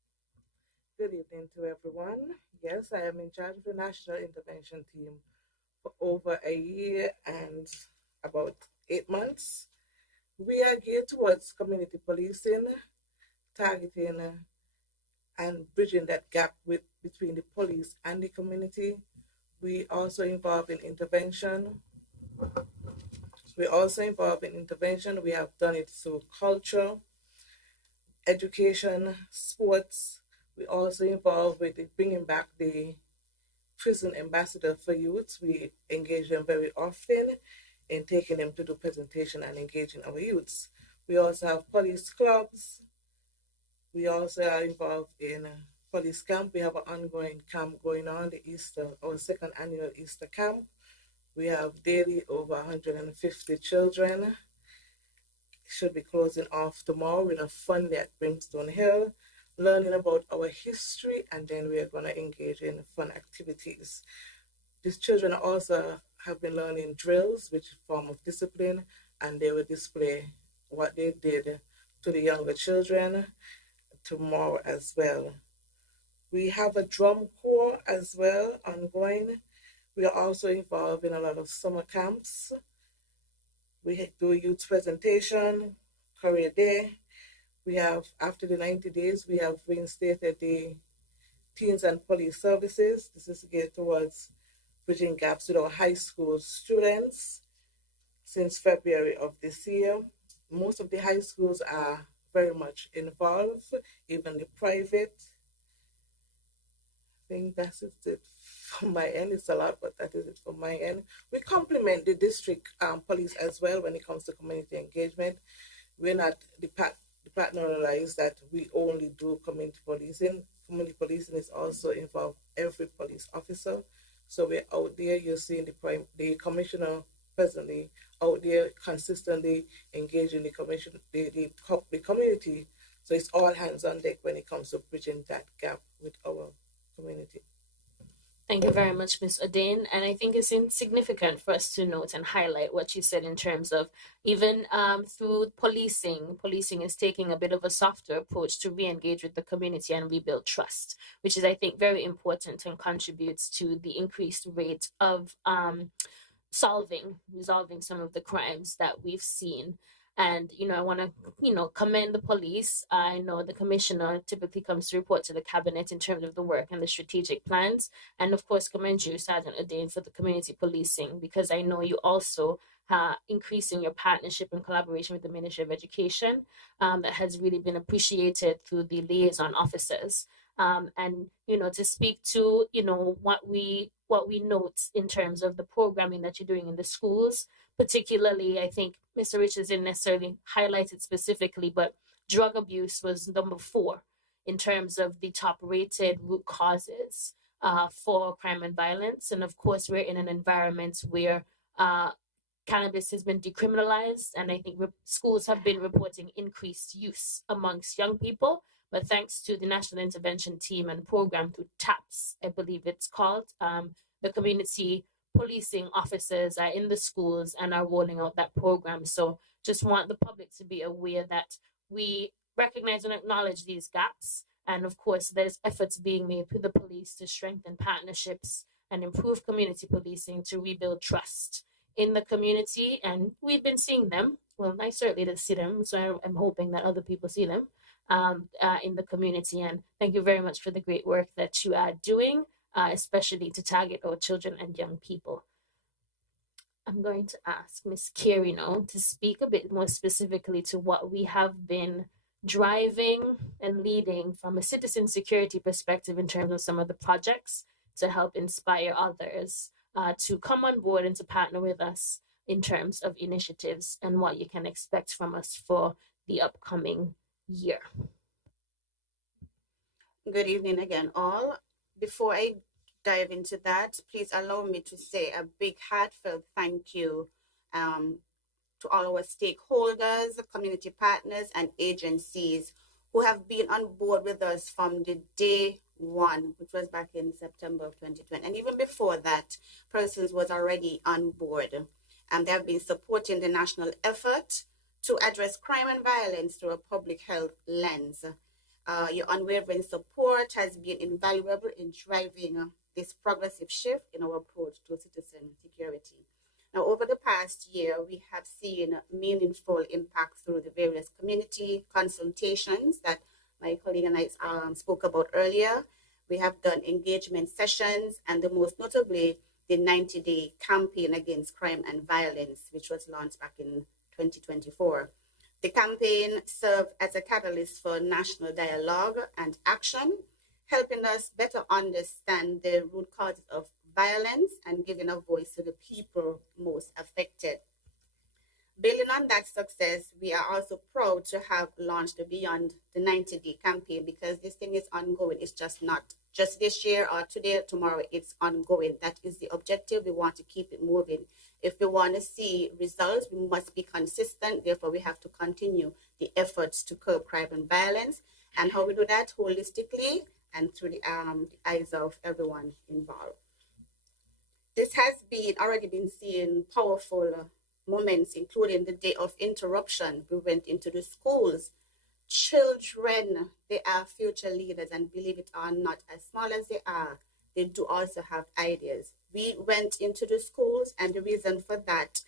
Good evening to everyone. Yes, I am in charge of the National Intervention Team for over a year and about 8 months. We are geared towards community policing, targeting and bridging that gap between the police and the community. We also involved in intervention. We have done it through culture, education, sports. We also involved with bringing back the prison ambassador for youth. We engage them very often in taking them to do presentation and engaging our youths. We also have police clubs. We also are involved in police camp. We have an ongoing camp going on, our second annual Easter camp. We have daily over 150 children. Should be closing off tomorrow with a fun day at Brimstone Hill, learning about our history, and then we are going to engage in fun activities. These children also have been learning drills, which is a form of discipline, and they will display what they did to the younger children tomorrow as well. We have a drum corps as well ongoing. We are also involved in a lot of summer camps. We do youth presentation, career day. We have, after the 90 days, we have reinstated the teens and police services. This is geared towards bridging gaps with our high school students since February of this year. Most of the high schools are very much involved, even the private. think that's it from my end. It's a lot, but that is it from my end. We complement the district police as well when it comes to community engagement. We're not departmentalized that we only do community policing. Community policing is also involve every police officer. So we're out there. You're seeing the commissioner presently out there consistently engaging the community. So it's all hands on deck when it comes to bridging that gap with our community. Thank you very much, Ms. Odin. And I think it's significant for us to note and highlight what you said in terms of even through policing is taking a bit of a softer approach to re-engage with the community and rebuild trust, which is, I think, very important and contributes to the increased rate of resolving some of the crimes that we've seen. And, I want to, commend the police. I know the commissioner typically comes to report to the cabinet in terms of the work and the strategic plans. And of course, commend you, Sergeant Adain, for the community policing, because I know you also increasing your partnership and collaboration with the Ministry of Education that has really been appreciated through the liaison officers. And, to speak to, what we note in terms of the programming that you're doing in the schools. Particularly, I think Mr. Richards didn't necessarily highlight it specifically, but drug abuse was number 4 in terms of the top rated root causes for crime and violence. And of course, we're in an environment where cannabis has been decriminalized, and I think schools have been reporting increased use amongst young people. But thanks to the National Intervention Team and program through TAPS, I believe it's called, the community policing officers are in the schools and are rolling out that program. So just want the public to be aware that we recognize and acknowledge these gaps. And of course, there's efforts being made with the police to strengthen partnerships and improve community policing to rebuild trust in the community. And we've been seeing them. Well, I certainly didn't see them, so I'm hoping that other people see them in the community. And thank you very much for the great work that you are doing. Especially to target our children and young people. I'm going to ask Ms. Carey now to speak a bit more specifically to what we have been driving and leading from a citizen security perspective in terms of some of the projects to help inspire others to come on board and to partner with us in terms of initiatives and what you can expect from us for the upcoming year. Good evening again, all. Before I dive into that, please allow me to say a big heartfelt thank you to all our stakeholders, community partners, and agencies who have been on board with us from the day one, which was back in September of 2020. And even before that, persons was already on board. They have been supporting the national effort to address crime and violence through a public health lens. Your unwavering support has been invaluable in driving this progressive shift in our approach to citizen security. Now, over the past year, we have seen meaningful impact through the various community consultations that my colleague and I spoke about earlier. We have done engagement sessions, and the most notably, the 90-day campaign against crime and violence, which was launched back in 2024. The campaign served as a catalyst for national dialogue and action, helping us better understand the root causes of violence and giving a voice to the people most affected. Building on that success, we are also proud to have launched the Beyond the 90-Day campaign, because this thing is ongoing. It's just not just this year or today or tomorrow. It's ongoing. That is the objective. We want to keep it moving. If we want to see results, we must be consistent. Therefore, we have to continue the efforts to curb crime and violence. And how we do that? Holistically and through the eyes of everyone involved. This has already been seeing powerful moments, including the day of interruption. We went into the schools. Children, they are future leaders, and believe it or not, as small as they are, they do also have ideas. We went into the schools, and the reason for that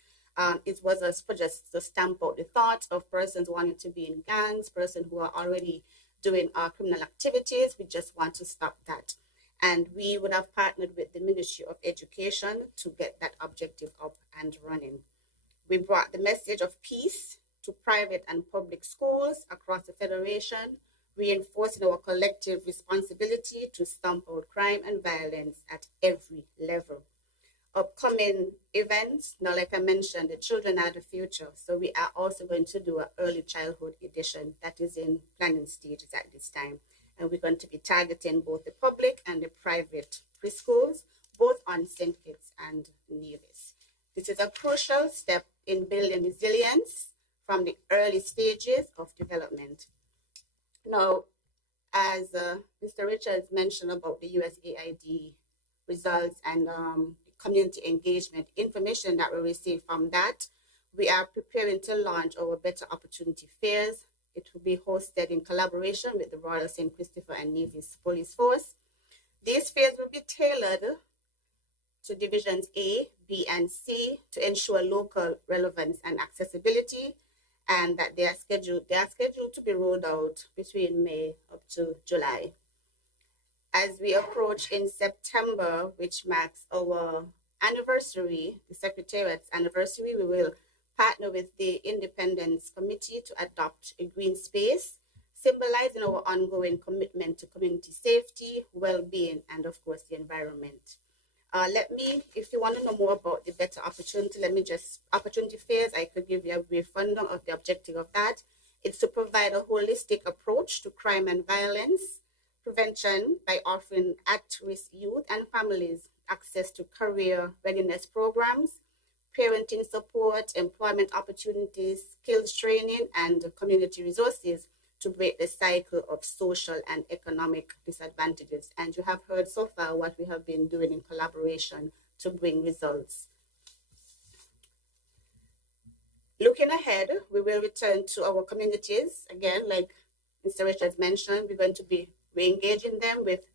it was us for just to stamp out the thought of persons wanting to be in gangs, persons who are already doing criminal activities. We just want to stop that. And we would have partnered with the Ministry of Education to get that objective up and running. We brought the message of peace to private and public schools across the Federation, reinforcing our collective responsibility to stamp out crime and violence at every level. Upcoming events, now like I mentioned, the children are the future. So we are also going to do an early childhood edition that is in planning stages at this time. And we're going to be targeting both the public and the private preschools, both on St. Kitts and Nevis. This is a crucial step in building resilience from the early stages of development. Now, as Mr. Richards mentioned about the USAID results and community engagement information that we receive from that, we are preparing to launch our Better Opportunity Fairs. It will be hosted in collaboration with the Royal St. Christopher and Nevis Police Force. These fairs will be tailored to Divisions A, B, and C to ensure local relevance and accessibility, and that they are scheduled to be rolled out between May up to July. As we approach in September, which marks our anniversary, the Secretariat's anniversary, we will partner with the Independence Committee to adopt a green space, symbolizing our ongoing commitment to community safety, well-being, and of course, the environment. If you want to know more about the Better Opportunity, Opportunity Fairs, I could give you a brief rundown of the objective of that. It's to provide a holistic approach to crime and violence prevention by offering at-risk youth and families access to career readiness programs, parenting support, employment opportunities, skills training, and community resources to break the cycle of social and economic disadvantages. And you have heard so far what we have been doing in collaboration to bring results. Looking ahead, we will return to our communities. Again, like Mr. Richards mentioned, we're going to be re-engaging them with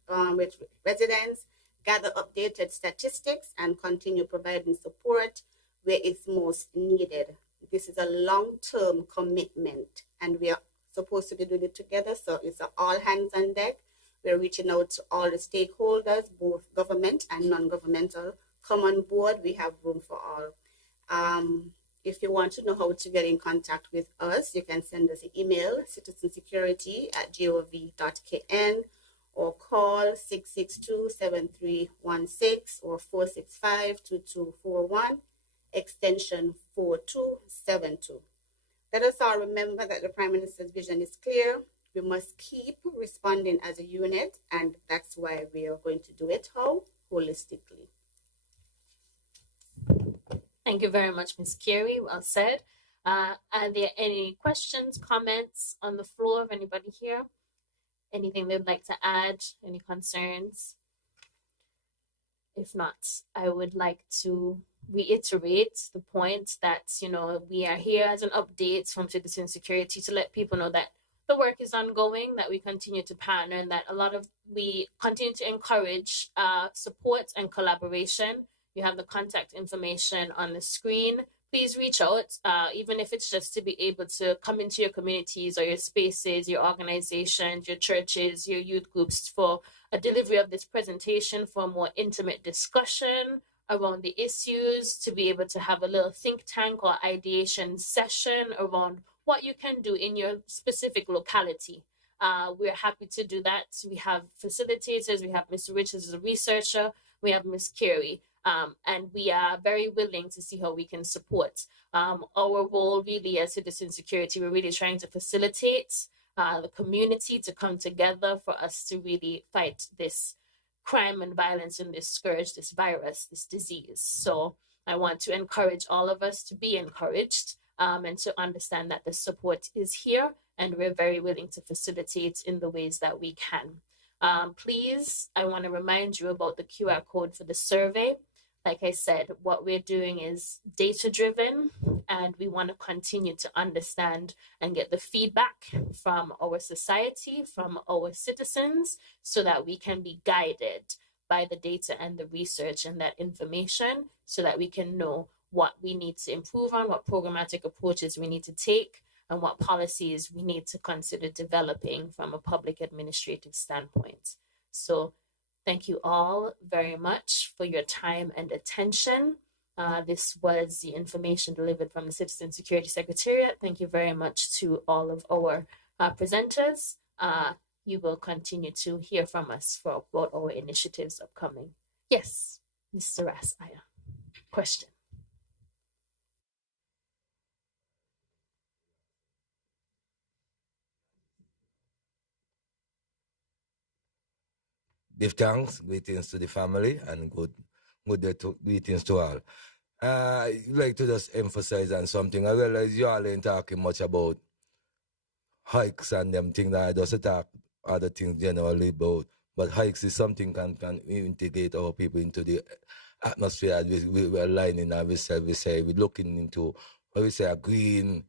residents, gather updated statistics, and continue providing support where it's most needed. This is a long-term commitment, and we are supposed to be doing it together, so it's all hands on deck. We're reaching out to all the stakeholders, both government and non-governmental. Come on board, we have room for all. If you want to know how to get in contact with us, you can send us an email, citizensecurity@gov.kn, or call 662-7316 or 465-2241, extension 4272. Let us all remember that the Prime Minister's vision is clear. We must keep responding as a unit, and that's why we are going to do it. How? Holistically. Thank you very much, Ms. Carey. Well said. Are there any questions, comments on the floor of anybody here? Anything they'd like to add? Any concerns? If not, I would like to reiterate the point that, we are here as an update from Citizen Security to let people know that the work is ongoing, that we continue to partner, and that we continue to encourage support and collaboration. You have the contact information on the screen. Please reach out, even if it's just to be able to come into your communities or your spaces, your organizations, your churches, your youth groups for a delivery of this presentation, for a more intimate discussion around the issues, to be able to have a little think tank or ideation session around what you can do in your specific locality. We're happy to do that. We have facilitators, we have Mr. Richards as a researcher, we have Ms. Carey, and we are very willing to see how we can support. Our role really as Citizen Security, we're really trying to facilitate the community to come together for us to really fight this crime and violence and this scourge, this virus, this disease. So I want to encourage all of us to be encouraged and to understand that the support is here, and we're very willing to facilitate in the ways that we can. Please, I want to remind you about the QR code for the survey. Like I said, what we're doing is data-driven, and we want to continue to understand and get the feedback from our society, from our citizens, so that we can be guided by the data and the research and that information, so that we can know what we need to improve on, what programmatic approaches we need to take, and what policies we need to consider developing from a public administrative standpoint. So thank you all very much for your time and attention. This was the information delivered from the Citizen Security Secretariat. Thank you very much to all of our presenters. you will continue to hear from us about our initiatives upcoming. Yes, Mr. Rasaya. Question. Give thanks, greetings to the family, and greetings to all. I'd like to just emphasize on something. I realize you all ain't talking much about hikes and them things that I just talk other things generally about. But hikes is something can integrate our people into the atmosphere that we're aligning ourselves. We say we're looking into what we say a green.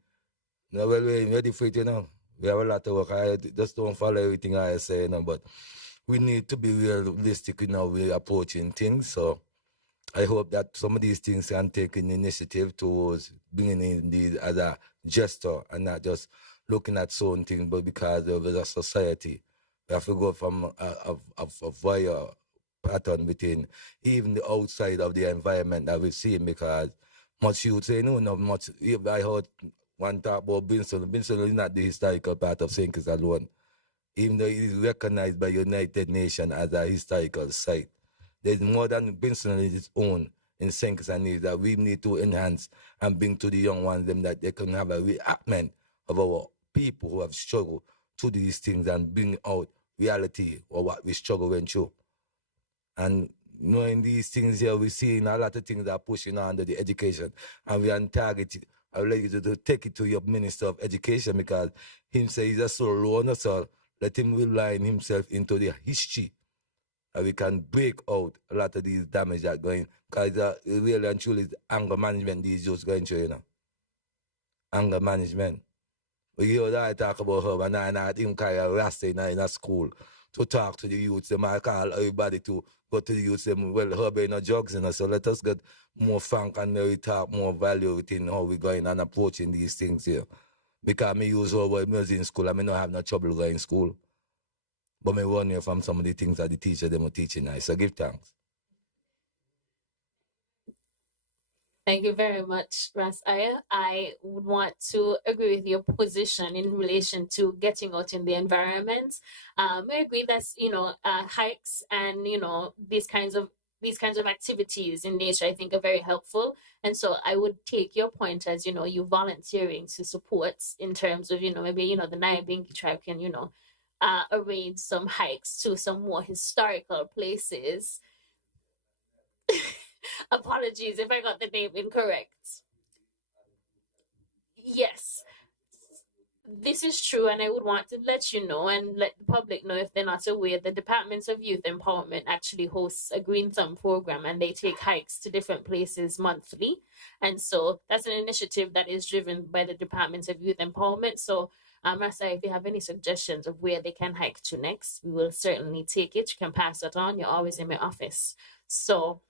No, well, we're ready for it, We have a lot of work. I just don't follow everything I say, but we need to be realistic in how we're approaching things. So I hope that some of these things can take an initiative towards bringing in these as a gesture and not just looking at certain things, but because of the society. We have to go from a wire pattern within, even the outside of the environment that we see, because much youth say, no, not much. I heard one talk about Binson. Binson is not the historical part of St. Kitts alone, even though it is recognized by United Nations as a historical site. There's more than Binson on its own in St. Kitts and Nevis that we need to enhance and bring to the young ones them that they can have a reaction of our people who have struggled to these things and bring out reality or what we struggle went through. And knowing these things here, we're seeing a lot of things that are pushing under the education, and we are targeted. I would like you to take it to your Minister of Education, because him say he's a so low on us all. Let him rely himself into the history, and we can break out a lot of these damage that going. Because really and truly, anger management these youths going through, Anger management. We hear that I talk about her, and I think I rasta in a school to talk to the youths. Them I call everybody to go to the youths. Them, well, her ain't no drugs, so let us get more frank and we talk more value within how we going and approaching these things here. Because me use her when I was in school, I don't have no trouble going in school. But me run here from some of the things that the teacher them are teaching us. So give thanks. Thank you very much, Rasaya. I would want to agree with your position in relation to getting out in the environment. I agree that hikes and these kinds of activities in nature, I think, are very helpful. And so I would take your point as you volunteering to support in terms of maybe the Nyabingi tribe can arrange some hikes to some more historical places. Apologies if I got the name incorrect. Yes, this is true, and I would want to let you know and let the public know if they're not aware. The Department of Youth Empowerment actually hosts a Green Thumb program, and they take hikes to different places monthly. And so that's an initiative that is driven by the Department of Youth Empowerment. So Rasa, if you have any suggestions of where they can hike to next, we will certainly take it. You can pass that on. You're always in my office. So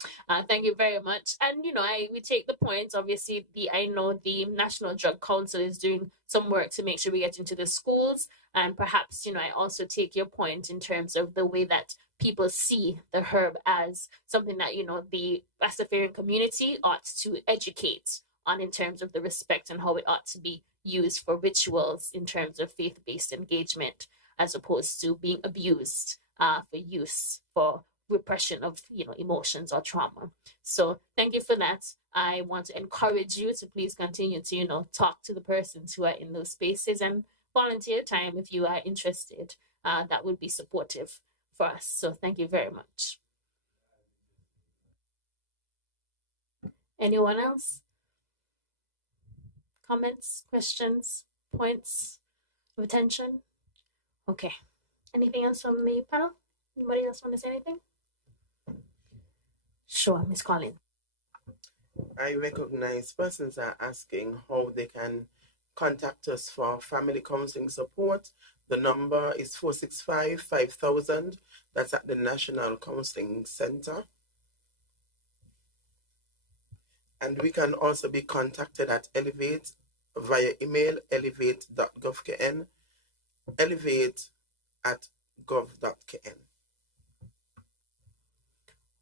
thank you very much. And we take the point. Obviously, I know the National Drug Council is doing some work to make sure we get into the schools, and perhaps I also take your point in terms of the way that people see the herb as something that the Rastafarian community ought to educate on, in terms of the respect and how it ought to be used for rituals in terms of faith-based engagement, as opposed to being abused for use for repression of emotions or trauma. So thank you for that. I want to encourage you to please continue to talk to the persons who are in those spaces and volunteer time if you are interested. That would be supportive for us. So thank you very much. Anyone else? Comments, questions, points of attention? Okay. Anything else from the panel? Anybody else want to say anything? Sure, Miss Colin. I recognize persons are asking how they can contact us for family counseling support. The number is 465-5000. That's at the National Counseling Center. And we can also be contacted at Elevate via email, elevate.gov.kn, elevate@gov.kn.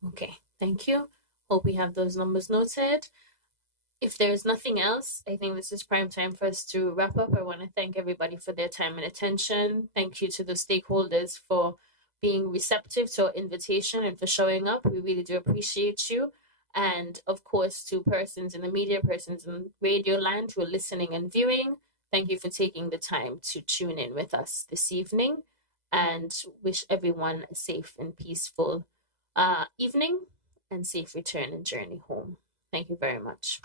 Okay, thank you. Hope we have those numbers noted. if there's nothing else, I think this is prime time for us to wrap up. I want to thank everybody for their time and attention. Thank you to the stakeholders for being receptive to our invitation and for showing up. We really do appreciate you. And of course, to persons in the media, persons in radio land who are listening and viewing, thank you for taking the time to tune in with us this evening, and wish everyone a safe and peaceful evening and safe return and journey home. Thank you very much.